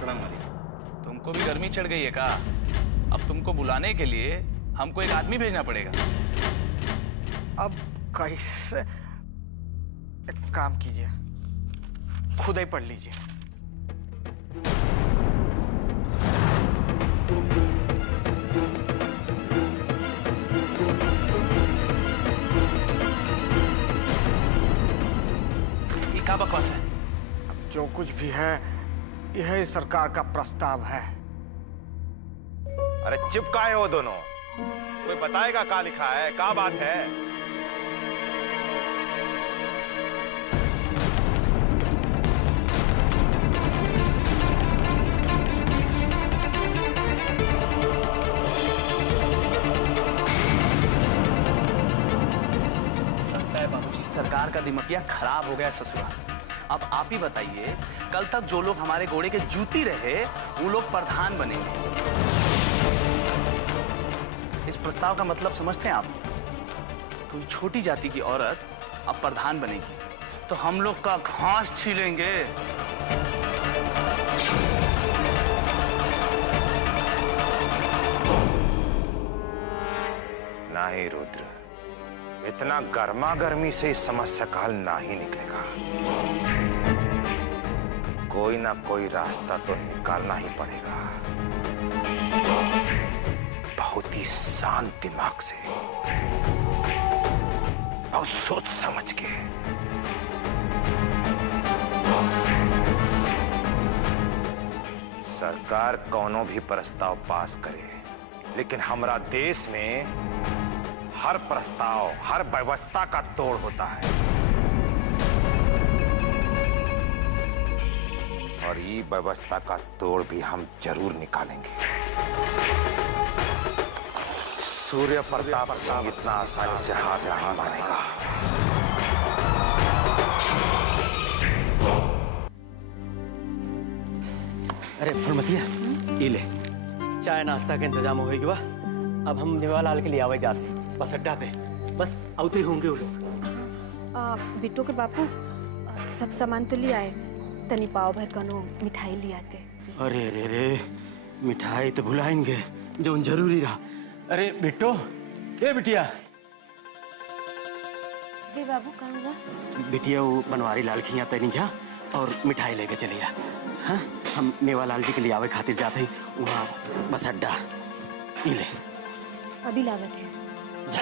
अस्सलाम वालेकुम। तुमको भी गर्मी चढ़ गई है का? अब तुमको बुलाने के लिए हमको एक आदमी भेजना पड़ेगा। अब कैसे? एक काम कीजिए, खुद ही पढ़ लीजिए। ये क्या बकवास है? अब जो कुछ भी है यह सरकार का प्रस्ताव है। अरे चिपकाए हो दोनों, कोई बताएगा क्या लिखा है, क्या बात है? लगता है बाबूजी सरकार का दिमागिया खराब हो गया ससुराल। अब आप ही बताइए, कल तक जो लोग हमारे घोड़े के जूती रहे वो लोग प्रधान बनेंगे। इस प्रस्ताव का मतलब समझते हैं आप? कोई छोटी जाति की औरत अब प्रधान बनेगी तो हम लोग का घास छीलेंगे। नहीं रुद्र, इतना गर्मा गर्मी से इस समस्या का हल ना ही निकलेगा। कोई ना कोई रास्ता तो निकालना ही पड़ेगा, बहुत ही शांत दिमाग से, बहुत सोच समझ के। सरकार कोनो भी प्रस्ताव पास करे, लेकिन हमारा देश में हर प्रस्ताव, हर व्यवस्था का तोड़ होता है, और ये व्यवस्था का तोड़ भी हम जरूर निकालेंगे। सूर्य प्रताप सिंह इतना आसानी से हार नहीं मानेगा। अरे फुलमतिया, ये ले चाय नाश्ता का इंतजाम हो गया। अब हम नेवालाल के लिए आवे जाते हैं बस अड्डा पे, बस आते ही होंगे वो लोग। बिट्टू के बापू सब सामान तो ले आए, तनी पाव भर कनो मिठाई ले आते। अरे रे रे, मिठाई तो भुलाएंगे जो जरूरी रहा। अरे बिट्टो, ए बिटिया। जी बाबू कहाँ जा? बिटिया वो बनवारी लाल खिया तनी जा और मिठाई लेके चलिया। हाँ, हम मेवालाल जी के लिए आवे खातिर जाते ही वहाँ बस अड्डा। ये ले अभी लागत है। जा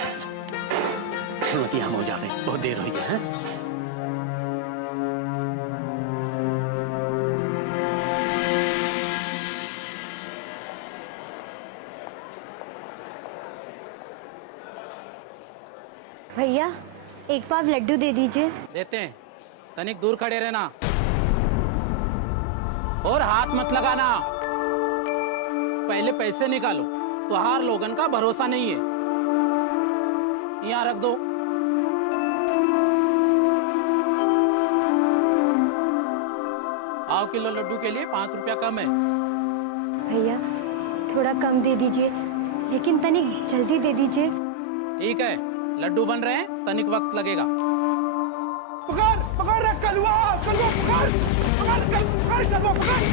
हम हो जाते, बहुत देर हो गई है। भैया एक पाव लड्डू दे दीजिए। देते हैं, तनिक दूर खड़े रहना और हाथ मत लगाना। पहले पैसे निकालो, तुहार लोगन का भरोसा नहीं है। यहाँ रख दो। पाव किलो लड्डू के लिए 5 रुपया कम है। भैया थोड़ा कम दे दीजिए, लेकिन तनिक जल्दी दे दीजिए। ठीक है, लड्डू बन रहे हैं, तनिक वक्त लगेगा। पकड़ पकड़ रे कलवा, कलवा पकड़ पकड़ पकड़ कलवा पकड़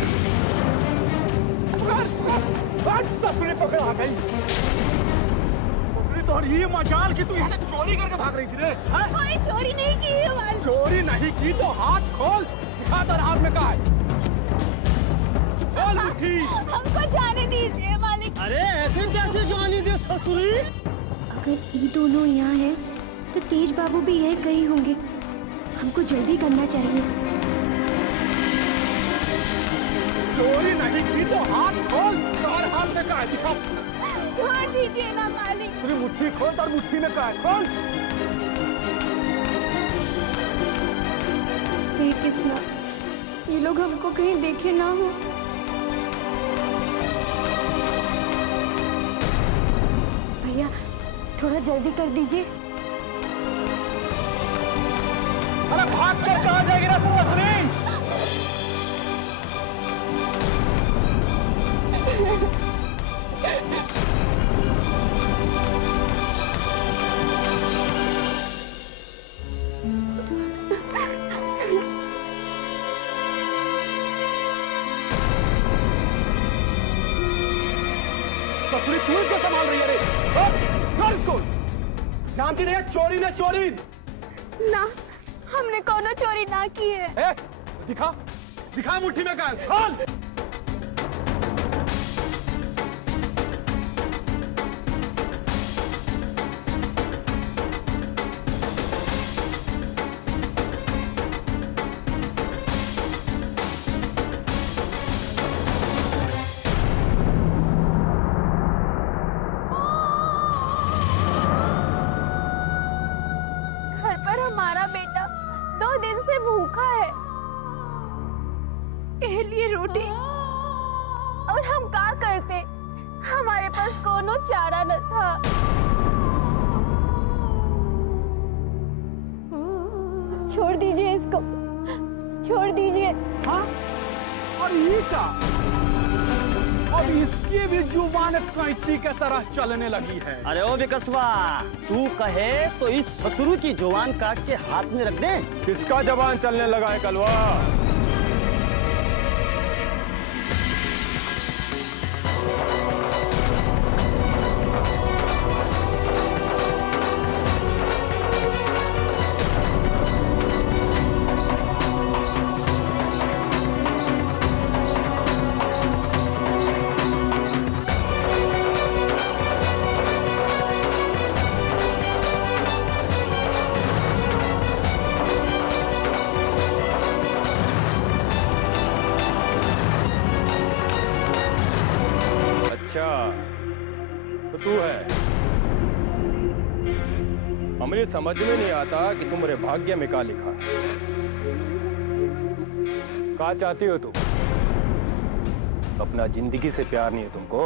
पकड़ सबने पकड़ आ गई। तो ये मजाल की तू यहाँ से चोरी करके भाग रही थी रे? कोई चोरी नहीं की है मालिक। चोरी नहीं की तो हाथ खोल, दिखा तेरे हाथ में क्या है? खोल मुट्ठी। हमको जाने दीजिए मालिक। अरे ऐसे कैसे जाने दे ससुरी? अगर ये दोनों यहाँ हैं, तो तेज बाबू भी यही कहीं होंगे। हमको जल्दी करना चाहिए। चोरी नहीं की तो हाथ खोल, तुम्हारे हाथ में क्या है? दिखा। छोड़ दीजिए ना मालिक। तेरी मुट्ठी खोल, और मुट्ठी में क्या है? खोल। हे कृष्णा, ये लोग हमको कहीं देखे ना हो। भैया थोड़ा जल्दी कर दीजिए। अरे भाग कर कहाँ जाएगी ना तू असली? जानती नहीं है चोरी ने चोरी। ना, हमने कोनो चोरी ना की है। ए, दिखा दिखा मुट्ठी में क्या है, खोल। घर पर हमारा बेटा 2 दिन से भूखा है, के लिए रोटी, और हम क्या करते? हमारे पास कोनो चारा न था। छोड़ दीजिए इसको, छोड़ दीजिए। हाँ? और ये क्या? अब इसकी भी जुबान कैंची के तरह चलने लगी है। अरे ओ बिकसवा, तू कहे तो इस ससुरु की जुबान काट के हाथ में रख दे। किसका जबान चलने लगा है कलवा? अच्छा, तो तू है। हमें समझ में नहीं आता कि तुम्हारे भाग्य में क्या लिखा है। क्या चाहती हो तुम? अपना जिंदगी से प्यार नहीं है तुमको?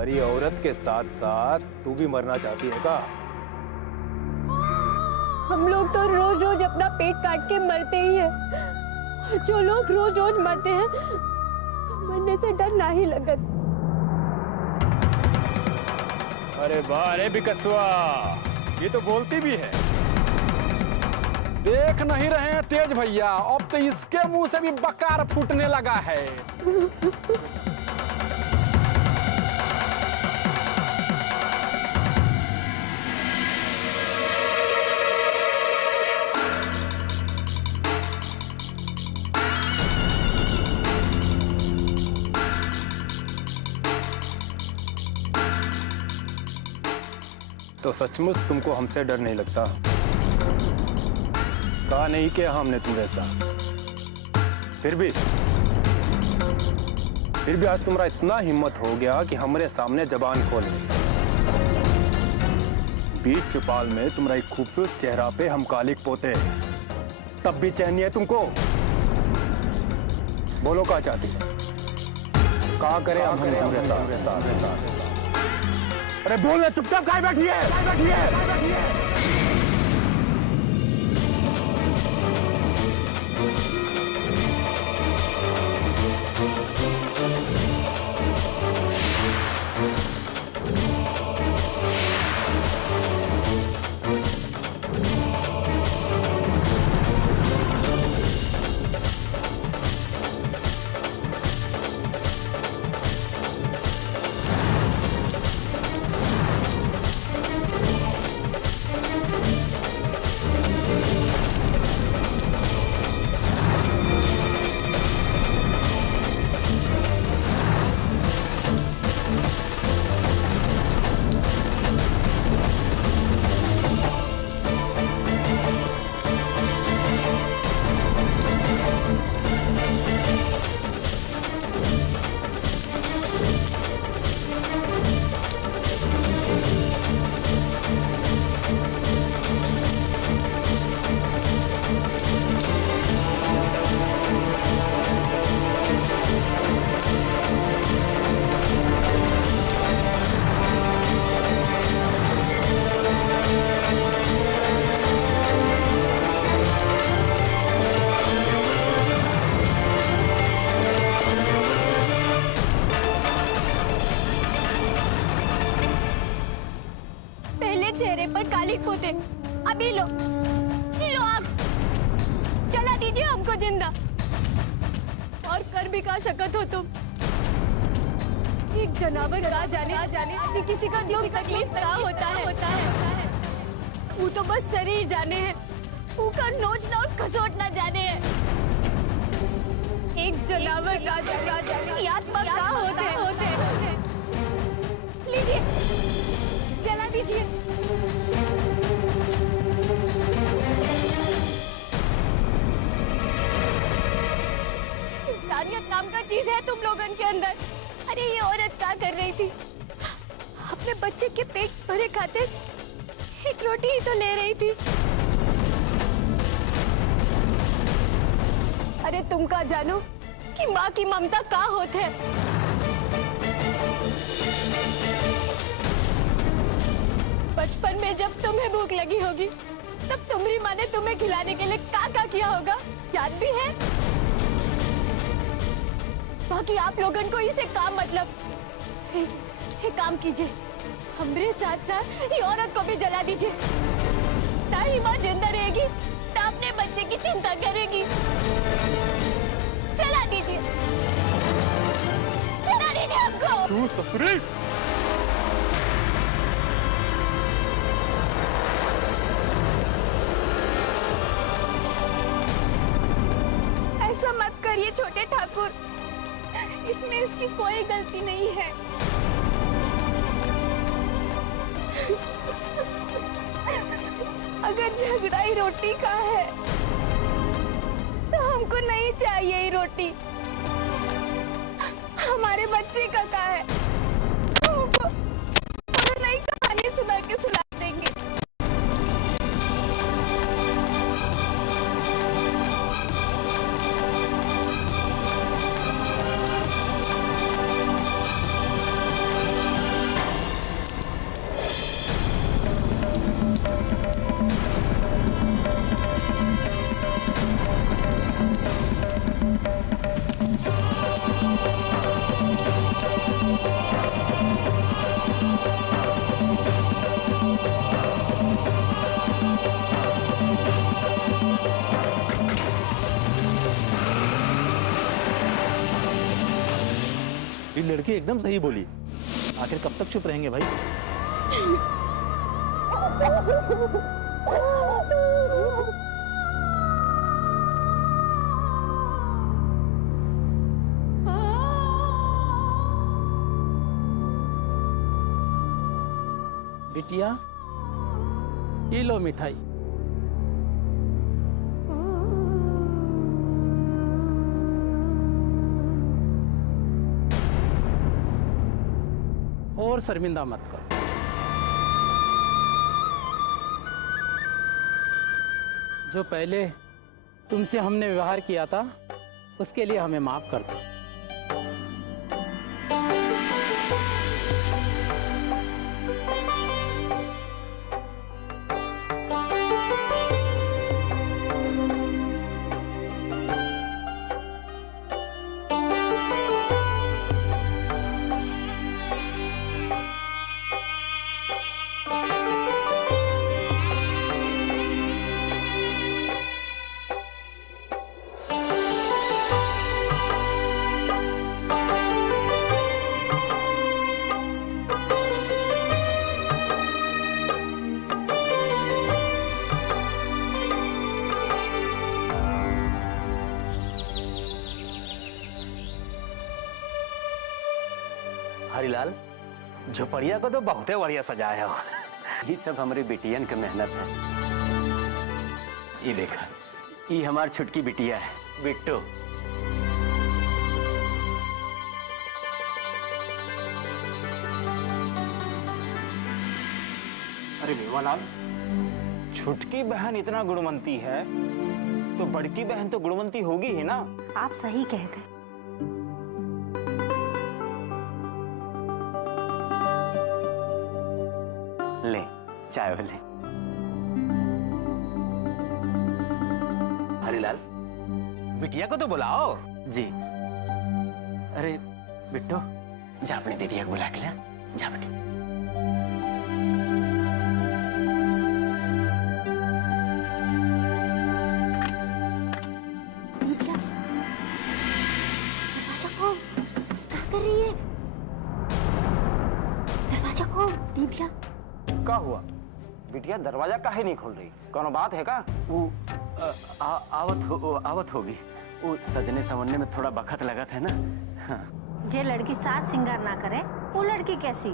अरे औरत के साथ साथ तू भी मरना चाहती है क्या? हम लोग तो रोज रोज अपना पेट काट के मरते ही हैं, और जो लोग रोज रोज मरते हैं तो मरने से डर ना ही लगत। अरे वाह, अरे बिकसवा, ये तो बोलती भी है। देख नहीं रहे हैं तेज भैया, अब तो इसके मुंह से भी बकार फूटने लगा है। तो सचमुच तुमको हमसे डर नहीं लगता? कहा नहीं किया हमने तुम्हें साथ, फिर भी आज तुम्हारा इतना हिम्मत हो गया कि हमारे सामने जबान खोले। बीच चौपाल में तुम्हारा एक खूबसूरत चेहरा पे हम कालिक पोते, तब भी चैन नहीं है तुमको? बोलो क्या चाहती है? कहा करें हम तुम्हारे साथ? अरे बोल, चुपचाप काहे बैठी है? चेहरे पर कालिक पोते, अभी लो आग, चला दीजिए हमको जिंदा। और कर भी का सकत हो तुम? एक जानवर का जाने कि किसी का दुख तकलीफ क्या होता है वो तो बस शरीर जाने है, वो का नोचना और खसोटना जाने है। एक जानवर का जाने आत्मा क्या होते हैं। लीजिए, जला दीजिए। इंसानियत नाम का चीज है तुम लोगन के अंदर। अरे ये औरत क्या कर रही थी? अपने बच्चे के पेट भरे खातिर एक रोटी ही तो ले रही थी। अरे तुम का जानो कि माँ की ममता का होत है। बचपन में जब तुम्हें भूख लगी होगी तब तुम्हारी माँ ने तुम्हें खिलाने के लिए क्या किया होगा, याद भी है? बाकी आप लोगन को इसे काम मतलब ये काम कीजिए, हमरे साथ साथ ये औरत को भी जला दीजिए। ना ही माँ जिंदा रहेगी ना अपने बच्चे की चिंता करेगी। जला दीजिए हमको। ऐसा मत करिए छोटे ठाकुर, इसमें इसकी कोई गलती नहीं है। अगर झगड़ा ही रोटी का है तो हमको नहीं चाहिए ये रोटी। हमारे बच्चे का है, हमको नई कहानी सुना के सुला देंगे। ये लड़की एकदम सही बोली। आखिर कब तक चुप रहेंगे भाई? बिटिया, ये लो मिठाई। और शर्मिंदा मत करो। जो पहले तुमसे हमने व्यवहार किया था उसके लिए हमें माफ कर दो। हरिलाल, झोपड़िया को तो बहुत बढ़िया सजाया हो। ये सब हमारी बिटियन की मेहनत है। ये देखा, ये हमारी छुटकी बिटिया है, बिट्टू। अरे मेवालाल, छुटकी बहन इतना गुणवंती है तो बड़की बहन तो गुणवंती होगी ही ना। आप सही कहते। ले चाय ले। हरिलाल, बिटिया को तो बुलाओ। जी। अरे बिट्टू, जा अपनी दीदी को बुला के ला। जा बेटी। क्या कर रही है? हुआ? बिटिया दरवाजा काहे नहीं खोल रही? कोनो बात है का? वो आवत होगी। वो सजने संवरने में थोड़ा बखत लगा था ना। हाँ। जे लड़की साज श्रृंगार ना करे वो लड़की कैसी?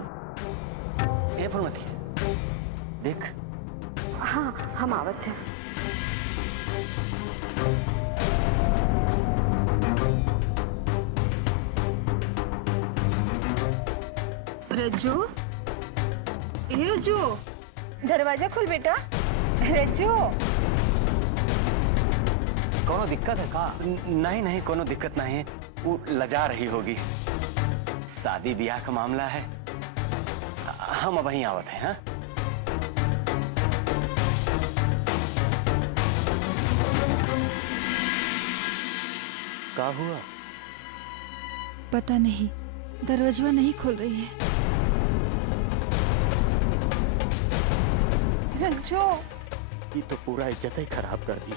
ए फुलमती देख। हाँ हम आवत थे। रज्जू, ए रज्जू, दरवाजा खोल बेटा। रज्जू, कोनो दिक्कत है का? नहीं नहीं कोनो दिक्कत नहीं है। वो लजा रही होगी, शादी ब्याह का मामला है। हम अब वहीं आवत हैं। हाँ क्या हुआ? पता नहीं, दरवाजा नहीं खोल रही है। रज्जू, ये तो पूरा इज्जत ही खराब कर दी।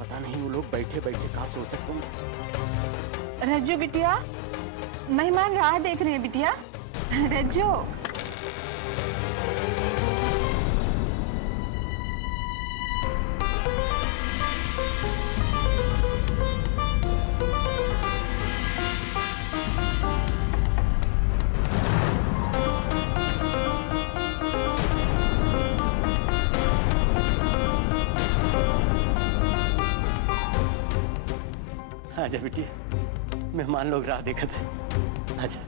पता नहीं वो लोग बैठे बैठे क्या सोचत होंगे। रज्जू बिटिया, मेहमान राह देख रहे हैं बिटिया। रज्जू, आजा बेटिया, मेहमान लोग राह देखते हैं। आजा।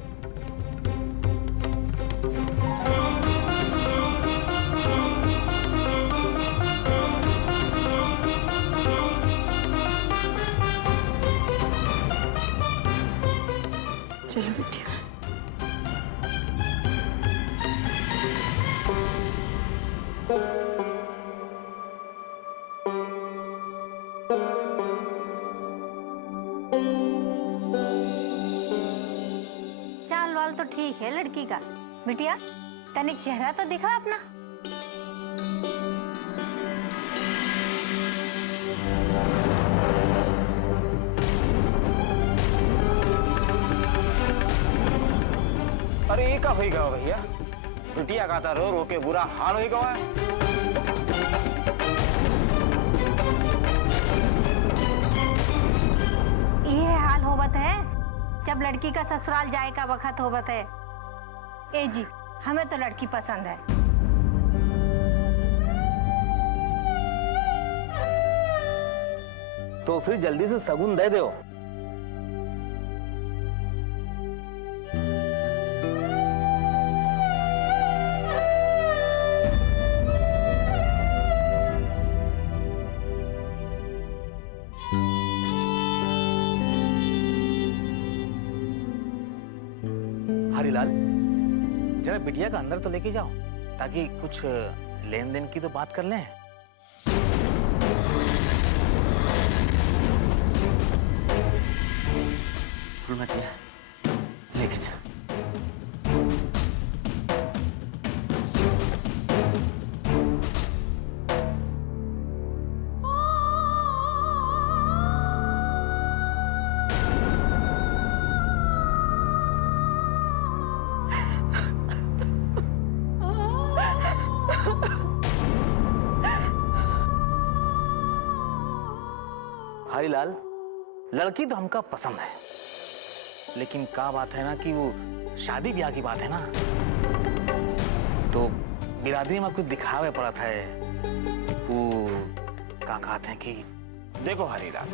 चलो बेटिया। चाल वाल तो ठीक है लड़की का। बिटिया तनिक चेहरा तो दिखा अपना। अरे ये का होई गवा भैया? बिटिया का रो रो के बुरा हाल होई गवा। ये हाल होवत है जब लड़की का ससुराल जाए का वक्त होवत है। ए जी, हमें तो लड़की पसंद है। तो फिर जल्दी से सगुन दे दो। हरिलाल, जरा बिटिया का अंदर तो लेके जाओ ताकि कुछ लेन देन की तो बात कर लें। फुलमतिया लेके जा। हरिलाल, लड़की तो हमका पसंद है, लेकिन का बात है ना कि वो शादी ब्याह की बात है ना, तो बिरादरी में कुछ दिखावे पड़ता है। वो का कहते हैं कि देखो हरिलाल,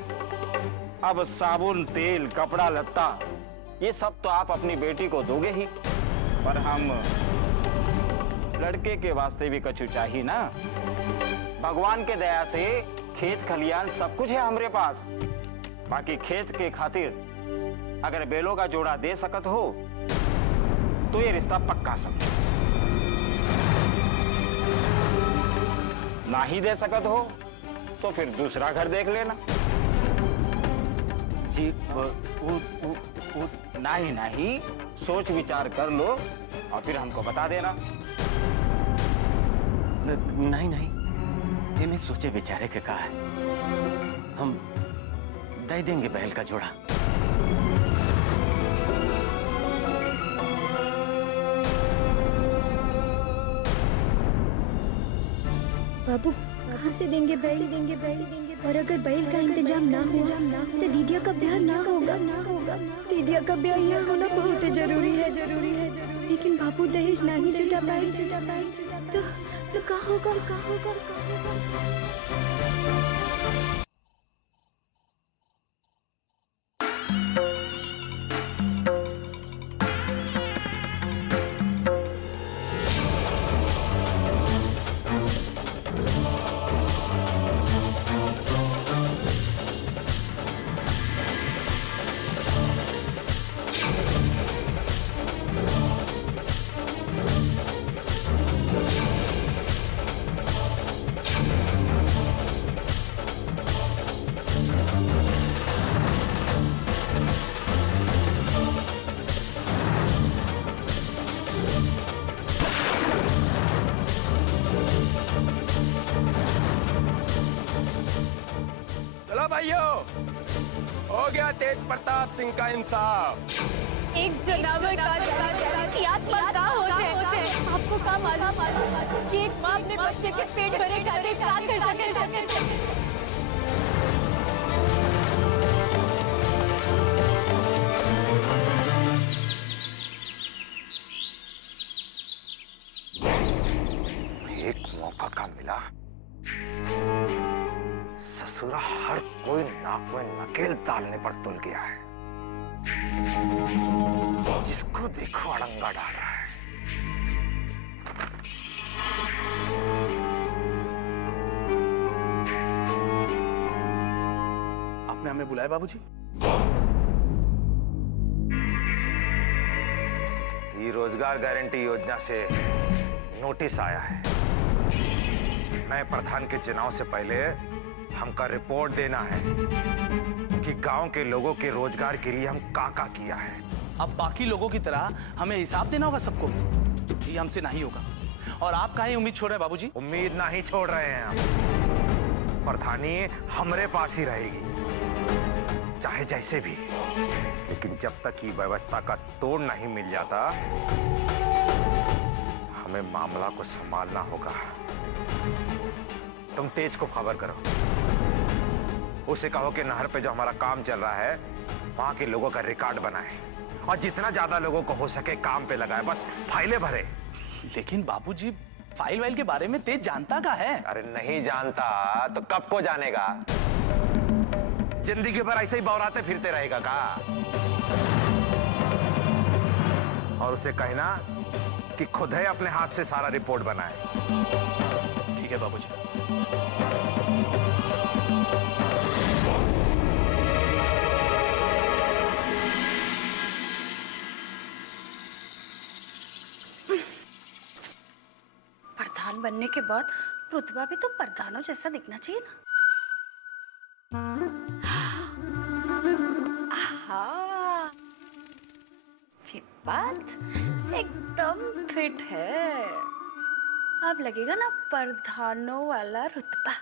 अब साबुन तेल कपड़ा लत्ता ये सब तो आप अपनी बेटी को दोगे ही, पर हम लड़के के वास्ते भी कछु चाहिए ना। भगवान के दया से खेत खलियान सब कुछ है हमारे पास। बाकी खेत के खातिर अगर बेलों का जोड़ा दे सकत हो तो ये रिश्ता पक्का समझो। ना ही दे सकत हो तो फिर दूसरा घर देख लेना। जी नहीं नहीं, सोच विचार कर लो और फिर हमको बता देना। नहीं नहीं, इन्हें सोचे विचारे के कहा है। हम दे देंगे बैल का जोड़ा। बाबू कहाँ से देंगे बैल? और अगर बैल का इंतजाम ना हुआ तो दीदिया का ब्याह ना होगा। दीदिया का ब्याह यहाँ होना बहुत जरूरी है। लेकिन बाबू दहेज नहीं जुटा पाए तो कहाँ होगा? चलो भाइयों, हो गया तेज प्रताप सिंह का इंसाफ। एक जनावर का की आत्मा का होते। आपको क्या मालूम कि एक माँ अपने बच्चे के पेट भरे खातिर क्या कर सके? एक मौका का मिला, ससुरा हर कोई नाक में नकेल डालने पर तुल गया है। जिसको देखो अड़ंगा डाल रहा है। आपने हमें बुलाया बाबूजी? ये रोजगार गारंटी योजना से नोटिस आया है। नए प्रधान के चुनाव से पहले हमका रिपोर्ट देना है कि गांव के लोगों के रोजगार के लिए हम का किया है। अब बाकी लोगों की तरह हमें हिसाब देना होगा सबको? ये हमसे नहीं होगा। और आप काहे उम्मीद छोड़ रहे हैं बाबूजी? उम्मीद नहीं छोड़ रहे हैं हम। प्रधानी हमारे पास ही रहेगी, चाहे जैसे भी। लेकिन जब तक ये व्यवस्था का तोड़ नहीं मिल जाता, हमें मामला को संभालना होगा। तुम तेज को खबर करो, उसे कहो कि नहर पे जो हमारा काम चल रहा है वहां के लोगों का रिकॉर्ड बनाए और जितना ज्यादा लोगों को हो सके काम पे लगाए, बस फाइलें भरे। लेकिन बाबूजी, फाइल वाइल के बारे में तेज जानता का है? अरे नहीं जानता तो कब को जानेगा? जिंदगी भर ऐसे ही बौराते फिरते रहेगा का? और उसे कहना कि खुद है अपने हाथ से सारा रिपोर्ट बनाए। ठीक है बाबूजी। प्रधान बनने के बाद रुतबा भी तो प्रधानों जैसा दिखना चाहिए ना। आहा, ये बात एकदम फिट है। अब लगेगा ना प्रधानों वाला रुतबा।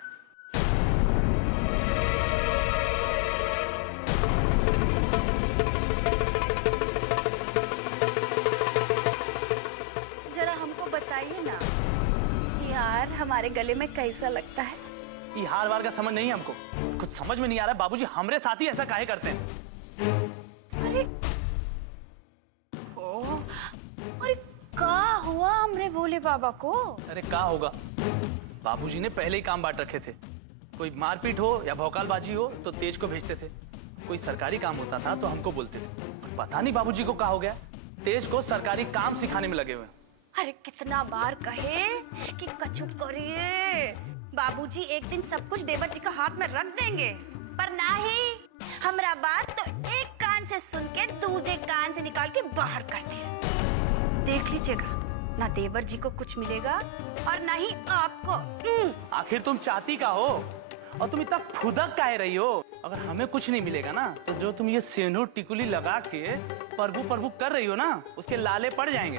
जरा हमको बताइए ना यार, हमारे गले में कैसा लगता है? ये हार वार का समझ नहीं है हमको। कुछ समझ में नहीं आ रहा है बाबूजी, हमरे साथ ही ऐसा काहे करते हैं? अरे का हुआ हमरे भोले बाबा को? अरे का होगा, बाबूजी ने पहले ही काम बांट रखे थे। कोई मारपीट हो या भौकालबाजी हो तो तेज को भेजते थे, कोई सरकारी काम होता था तो हमको बोलते थे। पता नहीं बाबूजी को क्या हो गया, तेज को सरकारी काम सिखाने में लगे हुए। अरे कितना बार कहे कि कछु करिए, बाबूजी एक दिन सब कुछ देवर जी का हाथ में रख देंगे, पर नहीं, हमरा बात तो एक कान से सुन के दूसरे कान से निकाल के बाहर कर दिया। देख लीजिएगा, ना देवर जी को कुछ मिलेगा और ना ही आपको। आखिर तुम चाहती का हो और तुम इतना फुदक काहे रही हो? अगर हमें कुछ नहीं मिलेगा ना तो जो तुम ये सेनूर टिकुली लगा के प्रभु प्रभु कर रही हो ना, उसके लाले पड़ जाएंगे।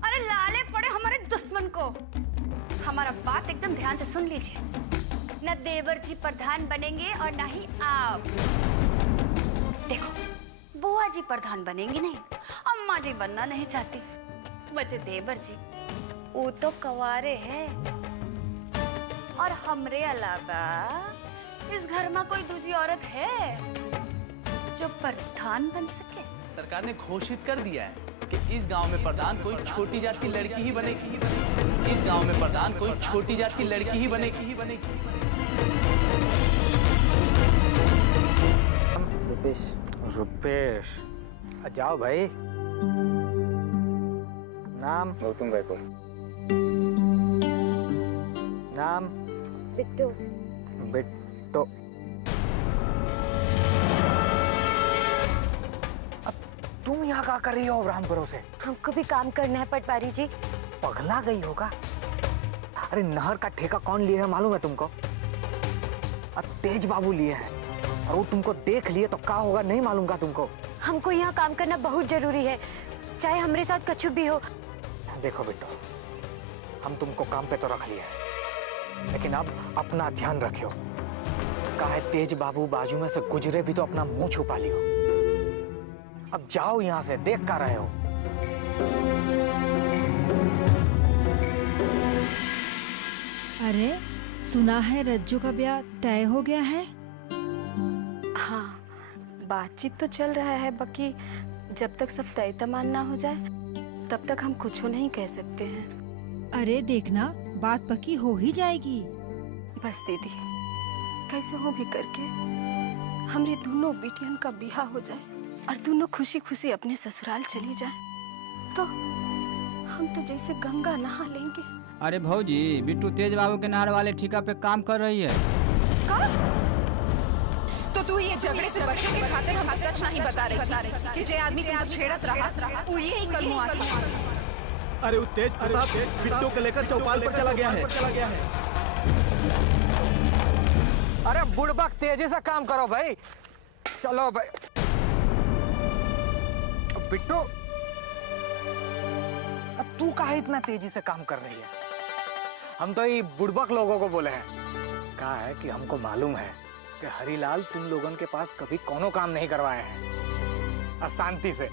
अरे लाले पड़े हमारे दुश्मन को। हमारा बात एकदम ध्यान से सुन लीजिए, न देवर जी प्रधान बनेंगे और ना ही आप। देखो, बुआ जी प्रधान बनेंगी नहीं, अम्मा जी बनना नहीं चाहती, बचे देवर जी। वो तो कवारे हैं और हमरे अलावा इस घर में कोई दूसरी औरत है जो प्रधान बन सके। सरकार ने घोषित कर दिया है कि इस गांव में प्रधान कोई छोटी जात की लड़की ही बनेगी। इस गांव में प्रधान कोई छोटी जात की लड़की ही बनेगी। रुपेश जाओ भाई। नाम गौतम गायकवाड़। नाम बिट्टू। बिट्टो। अब तुम यहाँ क्या कर रही हो रामपुरों से? हमको भी काम करना है पटवारी जी। पगला गई होगा। अरे नहर का ठेका कौन लिए है मालूम है तुमको? अब तेज बाबू लिए हैं और वो तुमको देख लिए तो क्या होगा नहीं मालूम का तुमको? हमको यहाँ काम करना बहुत जरूरी है, चाहे हमारे साथ कछु भी हो। देखो बेटो, हम तुमको काम पे तो रख लिए, लेकिन अब अपना ध्यान रखियो। काहे तेज बाबू बाजू में से गुजरे भी तो अपना मुंह छुपा लियो। अब जाओ यहाँ से, देख कर रहे हो। अरे सुना है रज्जू का ब्याह तय हो गया है? हाँ, बातचीत तो चल रहा है, बाकी जब तक सब तय तमान ना हो जाए तब तक हम कुछ नहीं कह सकते हैं। अरे देखना, बात पक्की हो ही जाएगी। बस दीदी, कैसे हो भी करके हमारे दोनों बेटियन का ब्याह हो जाए और दोनों खुशी खुशी अपने ससुराल चली जाए तो हम तो जैसे गंगा नहा लेंगे। अरे भौजी, बिट्टू तेज बाबू के नहर वाले ठेका पे काम कर रही है। तो तू ये झगड़े से बचने के खातिर हम सच नहीं बता रही कि जे आदमी तुमको छेड़त रहा वो यही कलमुआ था। अरे वो तेज प्रताप बिट्टू को लेकर चौपाल पर चला गया है। अरे बुड़बक, तेजी से काम करो भाई। चलो भाई। बिट्टू, अब तू काहे इतना तेजी से काम कर रही है? हम तो ये बुड़बक लोगों को बोले हैं। कहा है कि हमको मालूम है कि हरीलाल तुम लोगों के पास कभी कोनो काम नहीं करवाए हैं अशांति से।